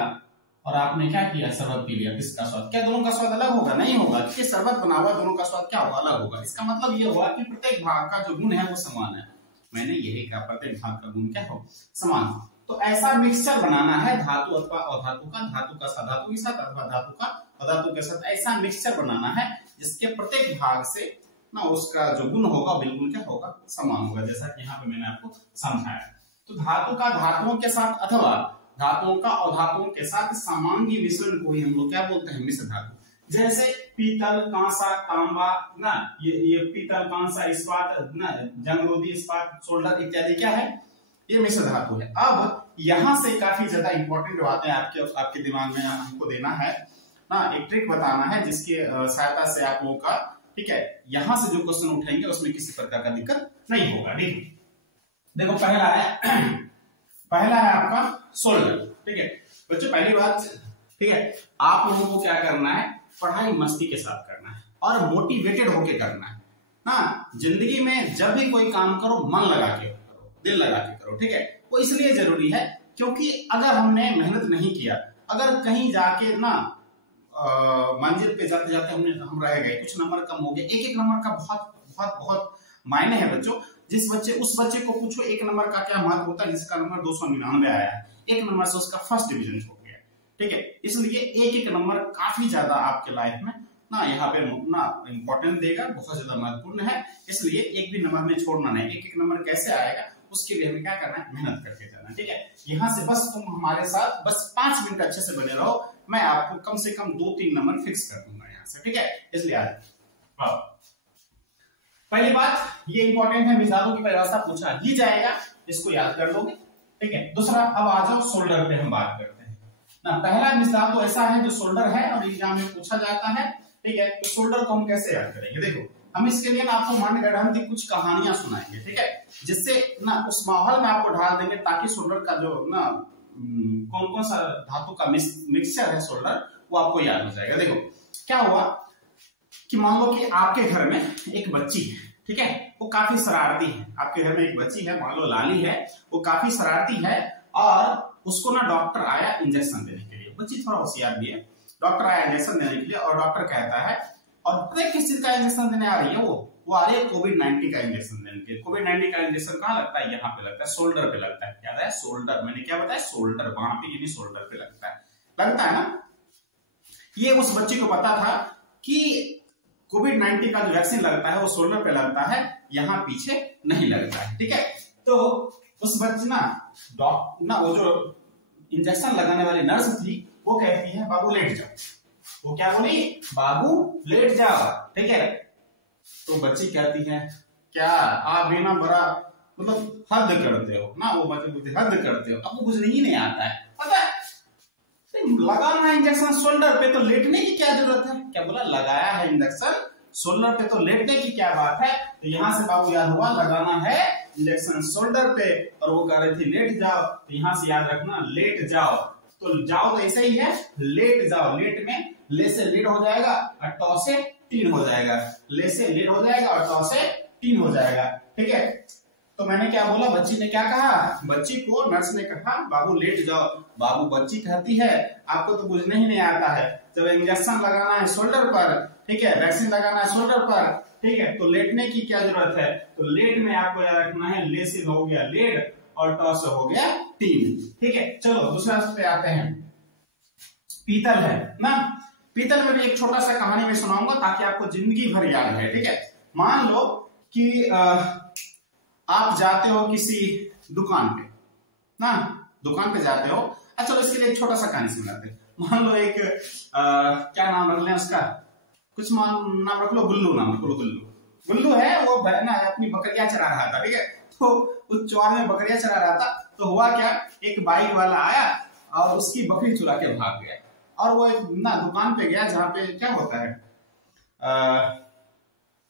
और आपने क्या किया, शरबत पी लिया, किसका स्वाद, क्या दोनों का स्वाद अलग होगा? नहीं होगा, क्योंकि शरबत बना हुआ दोनों का स्वाद क्या होगा, अलग होगा। इसका मतलब ये हुआ कि प्रत्येक भाग का जो गुण है वो समान है। मैंने यही कहा, प्रत्येक भाग का गुण क्या हो, समान हो। तो ऐसा मिक्सचर बनाना है धातु अथवा अधातु का, धातु का धातु के साथ अथवा धातु का अधातु के साथ, ऐसा मिक्सचर बनाना है जिसके प्रत्येक भाग से ना उसका जो गुण होगा बिल्कुल क्या होगा, समान होगा, जैसा कि यहाँ पे मैंने आपको समझाया। तो धातु का धातुओं के साथ अथवा धातुओं का अधातुओं के साथ समांगी मिश्रण को ही हम लोग क्या बोलते हैं, मिश्र धातु। जैसे पीतल, कांसा, तांबा ना, ये पीतल, कांसा, इस्पात ना, जंगरोधी इस्पात, सोल्डर इत्यादि क्या है, ये मिश्र धातु है। अब यहां से काफी ज्यादा इंपॉर्टेंट बातें आपके दिमाग में हमको देना है ना, एक ट्रिक बताना है जिसके सहायता से आप लोगों का, ठीक है, यहां से जो क्वेश्चन उठाएंगे उसमें किसी प्रकार का दिक्कत नहीं होगा। ठीक, देखो पहला है आपका सोल्डर, ठीक है बच्चों। पहली बात, ठीक है, आप लोगों को क्या करना है, पढ़ाई मस्ती के साथ करना है और मोटिवेटेड होके करना है ना। जिंदगी में जब भी कोई काम करो मन लगा के करो, दिल लगा के करो, ठीक है। वो इसलिए जरूरी है क्योंकि अगर हमने मेहनत नहीं किया, अगर कहीं जाके ना मंजिल पे जाते जाते हम रह गए, कुछ नंबर कम हो गए, एक नंबर का बहुत बहुत बहुत मायने है बच्चों। उस बच्चे को पूछो एक नंबर का क्या महत्व होता है, जिसका नंबर 299 आया है, एक नंबर से उसका फर्स्ट डिवीजन हो गया, ठीक है। इसलिए एक नंबर काफी ज्यादा आपके लाइफ में ना यहाँ पे ना इंपॉर्टेंट देगा, बहुत ज्यादा महत्वपूर्ण है। इसलिए एक भी नंबर में छोड़ना नहीं, एक नंबर कैसे आएगा उसके लिए हमें क्या करना है, मेहनत करके जाना, ठीक है। यहाँ से बस तुम हमारे साथ बस 5 मिनट अच्छे से बने रहो, मैं आपको कम से कम 2-3 नंबर फिक्स कर दूंगा यहाँ से, ठीक है। इसलिए आज पहली बात ये इंपॉर्टेंट है, मिसालों की परिभाषा पूछा ही जाएगा, इसको याद कर लोगे, ठीक है। दूसरा, अब आ जाओ शोल्डर पे हम बात करते हैं ना। पहला मिसाल तो ऐसा है जो शोल्डर है और एग्जाम में पूछा जाता है, ठीक है। तो शोल्डर को हम कैसे याद करेंगे, देखो हम इसके लिए ना आपको मनगढ़ंत कुछ कहानियां सुनाएंगे, ठीक है, जिससे ना उस माहौल में आपको ढाल देंगे ताकि शोल्डर का जो ना कौन कौन सा धातु का मिक्सचर है शोल्डर, वो आपको याद हो जाएगा। देखो क्या हुआ कि मान लो कि आपके घर में एक बच्ची है, ठीक है, वो काफी शरारती है। आपके घर में एक बच्ची है, मान लो लाली है, वो काफी शरारती है और उसको ना डॉक्टर आया इंजेक्शन देने के लिए। बच्ची थोड़ा होशियार भी है, डॉक्टर आया इंजेक्शन देने के लिए और डॉक्टर कहता है, और किस चीज का इंजेक्शन देने आ रही है, वो आ रही है कोविड-19 का इंजेक्शन देने के लिए। कोविड-19 का इंजेक्शन कहाँ लगता है, यहाँ पे लगता है, शोल्डर पे लगता है। याद है शोल्डर, मैंने क्या बताया, शोल्डर, बांह पे यानी शोल्डर पे लगता है ना। ये उस बच्ची को पता था कि कोविड-19 का जो वैक्सीन लगता है वो शोल्डर पे लगता है, यहाँ पीछे नहीं लगता है, ठीक है। तो उस बच्ची ना वो जो इंजेक्शन लगाने वाली नर्स थी, वो कहती है बाबू लेट जाओ। वो क्या बोली, बाबू लेट जाओ, ठीक है। तो बच्ची कहती है क्या आप भी ना बड़ा मतलब हद करते हो ना, वो बच्चे बोलते हद करते हो, आपको कुछ नहीं आता है, पता है लगाना है इंजेक्शन शोल्डर पे, तो लेटने की क्या जरूरत है। क्या बोला, लगाया है इंजेक्शन शोल्डर पे तो लेटने की क्या बात है। तो यहाँ से बाबू याद हुआ लगाना है इंजेक्शन शोल्डर पे, और वो कह रही थी लेट जाओ, तो यहाँ से याद रखना लेट जाओ। तो जाओ तो ऐसे ही है, लेट जाओ, लेट में ले से लेट हो जाएगा और टॉ से टीन हो जाएगा, ले से लेट हो जाएगा और टॉ से टीन हो जाएगा, ठीक है। तो मैंने क्या बोला, बच्ची ने क्या कहा, बच्ची को नर्स ने कहा बाबू लेट जाओ। बाबू बच्ची कहती है आपको तो कुछ नहीं आता है, जब इंजेक्शन लगाना है शोल्डर पर, ठीक है, वैक्सीन लगाना है शोल्डर पर, ठीक है, तो लेटने की क्या जरूरत है। तो लेट में आपको याद रखना है ले से हो गया लेट और टॉ से हो गया टीन, ठीक है। चलो दूसरा पे आते हैं, पीतल है ना। पीतल में भी एक छोटा सा कहानी में सुनाऊंगा ताकि आपको जिंदगी भर याद है, ठीक है। मान लो कि आप जाते हो किसी दुकान पे ना, दुकान पे जाते हो, अच्छा चलो इसके लिए एक छोटा सा कहानी सुनाते हैं। मान लो एक क्या नाम रख लें उसका, कुछ नाम रख लो, गुल्लू नाम रख लो, गुल्लू है, वो ना अपनी बकरियां चरा रहा था, ठीक है। तो उस चौर में बकरियां चरा रहा था, तो हुआ क्या, एक बाइक वाला आया और उसकी बकरी चुरा के भाग गया, और वो एक ना दुकान पे गया जहाँ पे क्या होता है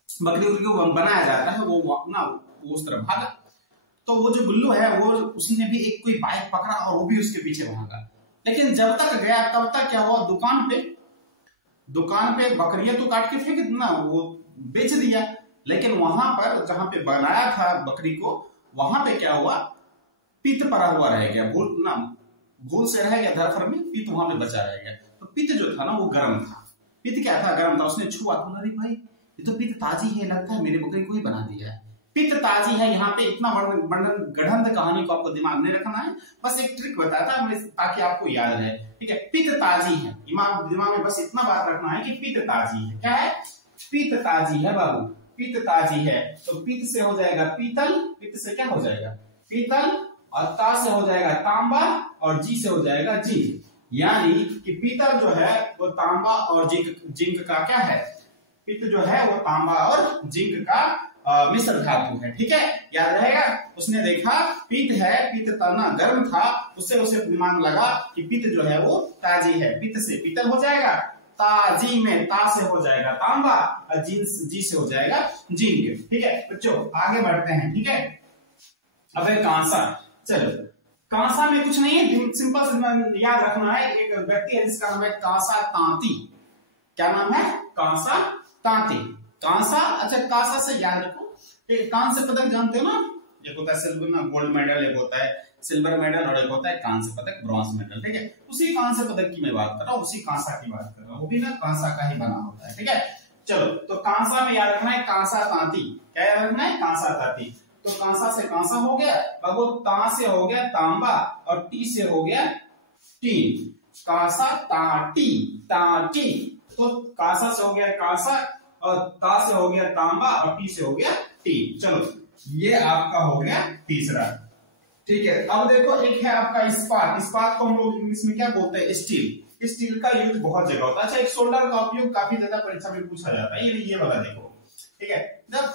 बकरी को बनाया जाता है, वो ना वो उस तरफ भागा। तो वो जो गुल्लू है वो उसने भी एक कोई बाइक पकड़ा और वो भी उसके पीछे भागा। लेकिन जब तक गया तब तक क्या हुआ, दुकान पे बकरियां तो काट के फेंक ना वो बेच दिया, लेकिन वहां पर जहां पे बनाया था बकरी को, वहां पे क्या हुआ, पित्त पड़ा हुआ रह गया, भूल से रह गया, धरफर में पित्त वहां पे बचा रह गया। तो पित्त जो था ना वो गर्म था, पित्त क्या था, गर्म था। उसने छुआ तो अरे भाई ये तो पित्त ताजी है, लगता है मेरे बकरी को ही बना दिया है, पित्त ताजी है। यहाँ पे इतना गढ़ंत कहानी को आपको दिमाग में रखना है, बस एक ट्रिक बताता है ताकि आपको याद रहे, ठीक है। पित्त ताजी है, दिमाग में बस इतना बात रखना है कि पित्त ताजी है। क्या है, पित्त ताजी है बाबू, पित्त ताजी है। तो पित्त से हो जाएगा पीतल, पित्त से क्या हो जाएगा, पीतल, और ता से हो जाएगा तांबा, और जी से हो जाएगा जिंक। यानी कि पीतल जो है वो तांबा और जिंक का क्या है, पित्त जो है वो तांबा और जिंक का मिश्र धातु है, ठीक है, याद रहेगा। उसने देखा पित्त है, पित्त तना गर्म था, उससे उसे दिमाग लगा कि पित्त जो है वो ताजी है, पित्त से पीतल हो जाएगा, ताजी में ता से हो जाएगा तांबा, और जी से हो जाएगा जिंक, ठीक है। बच्चों आगे बढ़ते हैं, ठीक है। अब है कांसा। चलो कांसा में कुछ नहीं है, सिंपल से याद रखना है, एक व्यक्ति है जिसका नाम है कांसा तांती। क्या नाम है, कांसा तांती, कांसा। अच्छा कांसा से याद रखो, कांस्य पदक जानते हो ना, एक होता है सिल्वर ना गोल्ड मेडल, एक होता है सिल्वर मेडल, और एक होता है कांस्य पदक ब्रॉन्ज मेडल, ठीक है। उसी कांस्य पदक की मैं बात कर रहा हूँ, उसी कांसा की बात कर रहा हूँ, वो भी ना कांसा का ही बना होता है, ठीक है। चलो तो कांसा में याद रखना है कांसा तांती। क्या याद रखना है, कांसा तांती। तो कांसा से कांसा हो गया, अब वो ता से हो गया तांबा, और टी से हो गया टीन, कांसा तांती, तांती। तो कांसा से हो गया कांसा, और ता से हो गया तांबा, और टी से हो गया टी। चलो ये आपका हो गया तीसरा, ठीक है। अब देखो एक है आपका इस्पात। इस्पात को हम लोग इंग्लिश में क्या बोलते हैं, स्टील। स्टील का यूज बहुत जगह होता है। अच्छा एक सोल्डर का उपयोग काफी ज्यादा परीक्षा में पूछा जाता है, ये वाला देखो, ठीक है। जब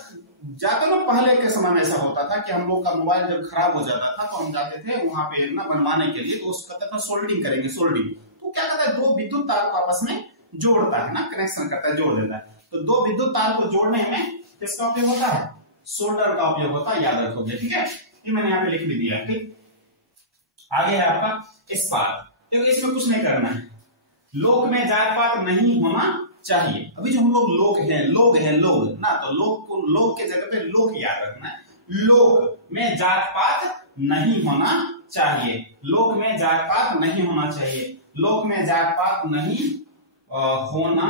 जाते ना पहले के समय में ऐसा होता था कि हम लोग का मोबाइल जब खराब हो जाता था तो हम जाते थे वहां पे ना बनवाने के लिए, तो उसका कहता था सोल्डिंग करेंगे, सोल्डिंग। तो क्या कहता है, दो विद्युत तार को आपस में जोड़ता है ना, कनेक्शन करता है, जोड़ देता है। तो दो विद्युत तार को जोड़ने में किसका उपयोग होता है, सोल्डर का उपयोग होता है, याद रखोगे, ठीक है। ये मैंने यहाँ पे लिख भी दिया, ठीक। आगे है आपका इस्पात। देखो इसमें कुछ नहीं करना है, लोक में जात पात नहीं होना चाहिए। अभी जो हम लोग लोग हैं ना, तो लोग को लोग के जगह पे लोक याद रखना है। लोक में जात पात नहीं होना चाहिए, लोक में जात पात नहीं होना चाहिए, लोक में जात पात नहीं होना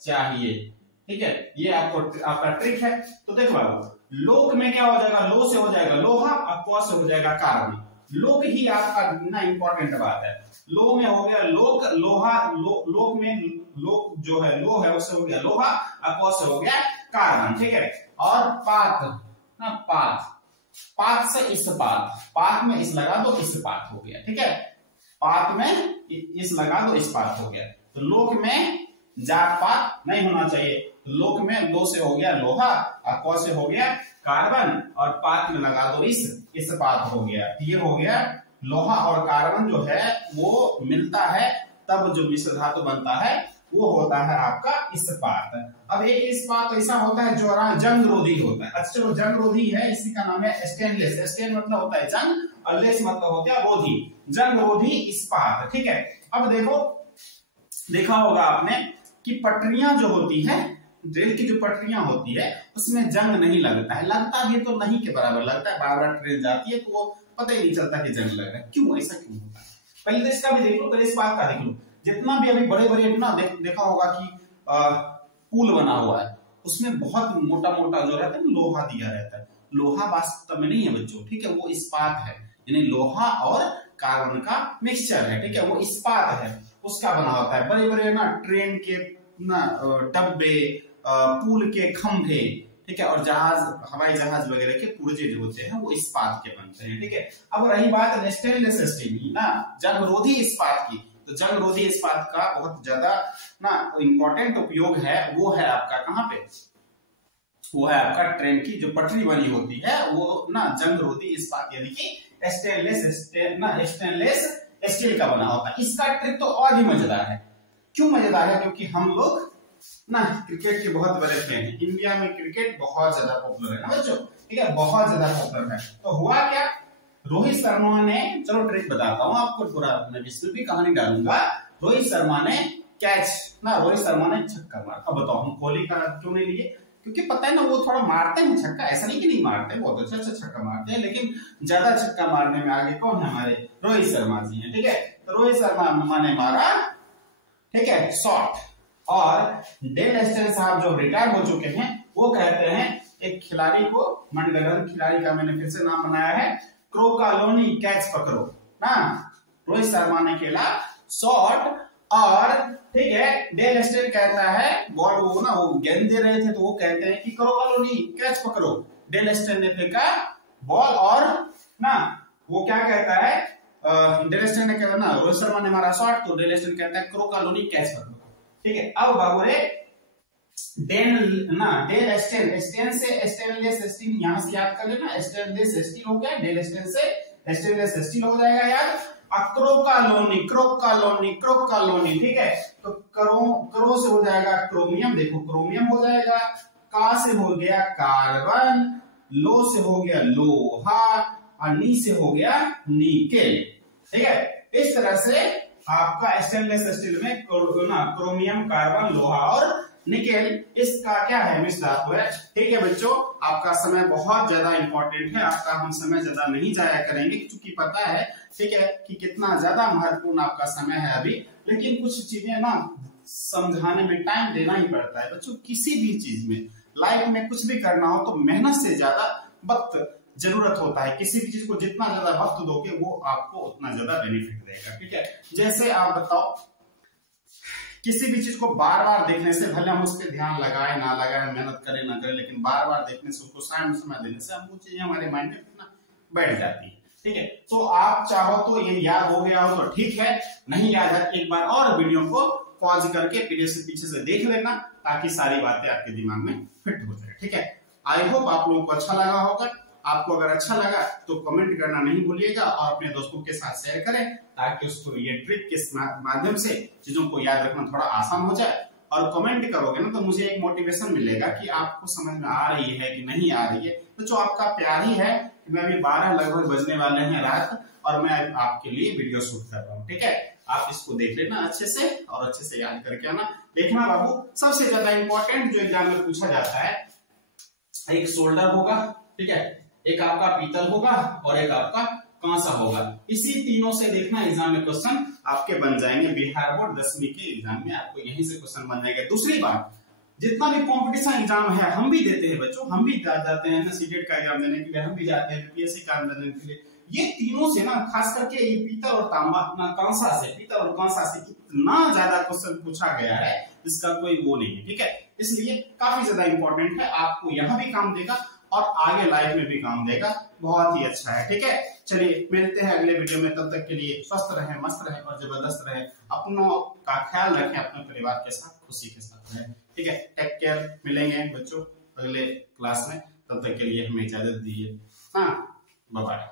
चाहिए, ठीक है। ये आपका ट्रिक है। तो देखो बाबू, लोक में क्या हो जाएगा, लो से हो जाएगा लोहा, और क से हो जाएगा कार्बन। लोक ही आपका ना इंपॉर्टेंट बात है। लो में हो गया लोक, लोहा, लोक में लोक जो है लो है उससे हो गया लोहा, और क से हो गया कार्बन, ठीक है। और पात ना, पात से इस्पात, पात में इस लगा दो इस्पात हो गया, ठीक है। पात में इस लगा दो इस्पात हो गया। तो लोक में जात पात नहीं होना चाहिए, लोक में लो से हो गया लोहा, और क से हो गया कार्बन, और पात में लगा दो इस्पात हो गया। ये हो गया लोहा और कार्बन जो है वो मिलता है तब जो मिश्र धातु बनता है वो होता है आपका इस्पात। अब एक इस्पात ऐसा होता है जो जंग रोधी होता है। अच्छा चलो जंग रोधी है, इसी का नाम है स्टेनलेस। स्टेन मतलब होता है जंग, और लेस मतलब होता है रोधी, जंग रोधी इस्पात, ठीक है। अब देखो देखा होगा आपने कि पटरियां जो होती है, रेल की जो पटरियां होती है उसमें जंग नहीं लगता है, लगता भी तो नहीं के बराबर लगता है, बार बार ट्रेन जाती है तो वो पता ही नहीं चलता कि जंग लग रहा है। क्यों, ऐसा क्यों होता है? पहले तो इसका भी देख लो, पहले इस बात का देख लो। जितना भी अभी बड़े बड़े ना देखा होगा कि पुल बना हुआ है, उसमें बहुत मोटा मोटा जो रहता है लोहा दिया रहता है। लोहा वास्तव में नहीं है बच्चों, ठीक है, वो इस्पात है, यानी लोहा और कार्बन का मिक्सचर है, ठीक है, वो इस्पात है, उसका बना होता है। बड़े बड़े ना ट्रेन के ना डब्बे, पुल के खंभे, ठीक है, और जहाज, हवाई जहाज वगैरह के पुर्जे जो होते हैं वो इस्पात के बनते हैं, ठीक है। अब रही बात स्टेनलेस स्टील ना, जंग रोधी इस्पात की, तो जंग रोधी इस्पात का बहुत ज्यादा ना इंपॉर्टेंट उपयोग है, वो है आपका कहाँ पे, वो है आपका ट्रेन की जो पटरी बनी होती है वो ना जंग रोधी इस्पात यानी कि स्टेनलेस स्टील का बना होता है। इसका ट्रिक तो और भी मजेदार है। क्यों मजेदार है? क्योंकि हम लोग ना क्रिकेट के बहुत बड़े फैन हैं। इंडिया में क्रिकेट बहुत ज्यादा पॉपुलर है ना बच्चों, ठीक है, बहुत ज्यादा पॉपुलर है। तो हुआ क्या, रोहित शर्मा ने, चलो ट्रिक बताता हूँ आपको, पूरा मैं जिसमें भी कहानी डालूंगा। रोहित शर्मा ने कैच ना, रोहित शर्मा ने छक्का मारा। अब बताओ हम कोहली का क्यों नहीं लिए? क्योंकि पता है ना वो थोड़ा मारते हैं छक्का, ऐसा नहीं कि नहीं मारते, बहुत अच्छा अच्छा छक्का मारते हैं, लेकिन ज्यादा छक्का मारने में आगे कौन है, हमारे रोहित शर्मा जी हैं। ठीक है, तो रोहित शर्मा ने मारा, ठीक है, शॉट। और डेल स्टेन साहब जो रिटायर हो चुके हैं, वो कहते हैं एक खिलाड़ी को, मनगढ़ंत खिलाड़ी का मैंने फिर से नाम बनाया है, क्रोकालोनी कैच पकड़ो ना। रोहित शर्मा ने खेला शॉट और ठीक है, डेल स्टेन कहता है बॉल, वो ना वो गेंद दे रहे थे तो वो कहते हैं कि क्रोकालोनी कैच पकड़ो। डेल स्टेन ने फेंका बॉल और ना वो क्या कहता है, डेल स्टेन ने कहता ना रोहित शर्मा ने मारा शॉट, तो डेल स्टेन कहता है क्रोकालोनी कैच पकड़ो। ठीक है, अब बाबू रे डेल स्टेन, स्टेन से स्टेनलेस स्टील, यहां से याद कर लेना, स्टेनलेस स्टील हो गया, डेल स्टेन से स्टेनलेस स्टील हो जाएगा यार। क्रोकालोनी, क्रोकालोनी, क्रोकालोनी, ठीक है, तो क्रो से हो जाएगा क्रोमियम, देखो क्रोमियम हो जाएगा, का से हो गया कार्बन, लो से हो गया लोहा, और नी से हो गया निकेल। ठीक है, इस तरह से आपका स्टेनलेस स्टील में क्रोमियम, कार्बन, लोहा और निकेल, इसका क्या है, मिश्र धातु है। ठीक है बच्चों, आपका समय बहुत ज्यादा इंपॉर्टेंट है, आपका हम समय ज्यादा नहीं जाया करेंगे, क्योंकि पता है ठीक है कि कितना ज्यादा महत्वपूर्ण आपका समय है अभी, लेकिन कुछ चीजें ना समझाने में टाइम देना ही पड़ता है बच्चों। किसी भी चीज में, लाइफ में कुछ भी करना हो तो मेहनत से ज्यादा वक्त जरूरत होता है। किसी भी चीज को जितना ज्यादा वक्त दोगे वो आपको उतना ज्यादा बेनिफिट देगा। ठीक है, जैसे आप बताओ, किसी भी चीज को बार बार देखने से, भले हम उस पर ध्यान लगाए ना लगाए, मेहनत करें ना करें, लेकिन बार बार देखने से, उसको समय देने से हम वो चीजें हमारे माइंड में बैठ जाती है। ठीक है, तो आप चाहो तो ये याद हो गया हो तो ठीक है, नहीं याद है एक बार और वीडियो को पॉज करके पीडीएफ से पीछे से देख लेना, ताकि सारी बातें आपके दिमाग में फिट हो जाए। ठीक है, आई होप आप लोगों को अच्छा लगा होगा। आपको अगर अच्छा लगा तो कमेंट करना नहीं भूलिएगा और अपने दोस्तों के साथ शेयर करें, ताकि उसको ये ट्रिक के माध्यम से चीजों को याद रखना थोड़ा आसान हो जाए। और कमेंट करोगे ना तो मुझे एक मोटिवेशन मिलेगा कि आपको समझ में आ रही है कि नहीं आ रही है। तो जो आपका प्यार ही है कि मैं अभी 12 लगभग बजने वाले हैं रात, और मैं आपके लिए वीडियो शूट कर रहा हूँ। ठीक है, आप इसको देख लेना अच्छे से और अच्छे से याद करके आना। देखना बाबू, सबसे ज्यादा इंपॉर्टेंट जो एग्जाम में पूछा जाता है, एक शोल्डर होगा, ठीक है, एक आपका पीतल होगा और एक आपका कांसा होगा। इसी तीनों से देखना एग्जाम में क्वेश्चन आपके बन जाएंगे। बिहार बोर्ड 10वीं के एग्जाम में आपको यहीं से क्वेश्चन बन जाएगा। दूसरी बात, जितना भी कंपटीशन एग्जाम है हम भी देते हैं बच्चों, हम भी जाते हैं सीटेट का एग्जाम देने के लिए, हम भी जाते हैं पीएससी का एग्जाम देने के लिए। ये तीनों से ना, खास करके ये पीतल और तांबा ना, कांसा से, पीतल और कांसा से इतना ज्यादा क्वेश्चन पूछा गया है, इसका कोई वो नहीं है। ठीक है, इसलिए काफी ज्यादा इंपॉर्टेंट है, आपको यहाँ भी काम देगा और आगे लाइफ में भी काम देगा। बहुत ही अच्छा है। ठीक है, चलिए मिलते हैं अगले वीडियो में, तब तक के लिए स्वस्थ रहें, मस्त रहें और जबरदस्त रहें। अपनों का ख्याल रखें, अपने परिवार के साथ खुशी के साथ रहें। ठीक है, टेक केयर। मिलेंगे बच्चों अगले क्लास में, तब तक के लिए हमें इजाजत दीजिए। हाँ, बाय बाय।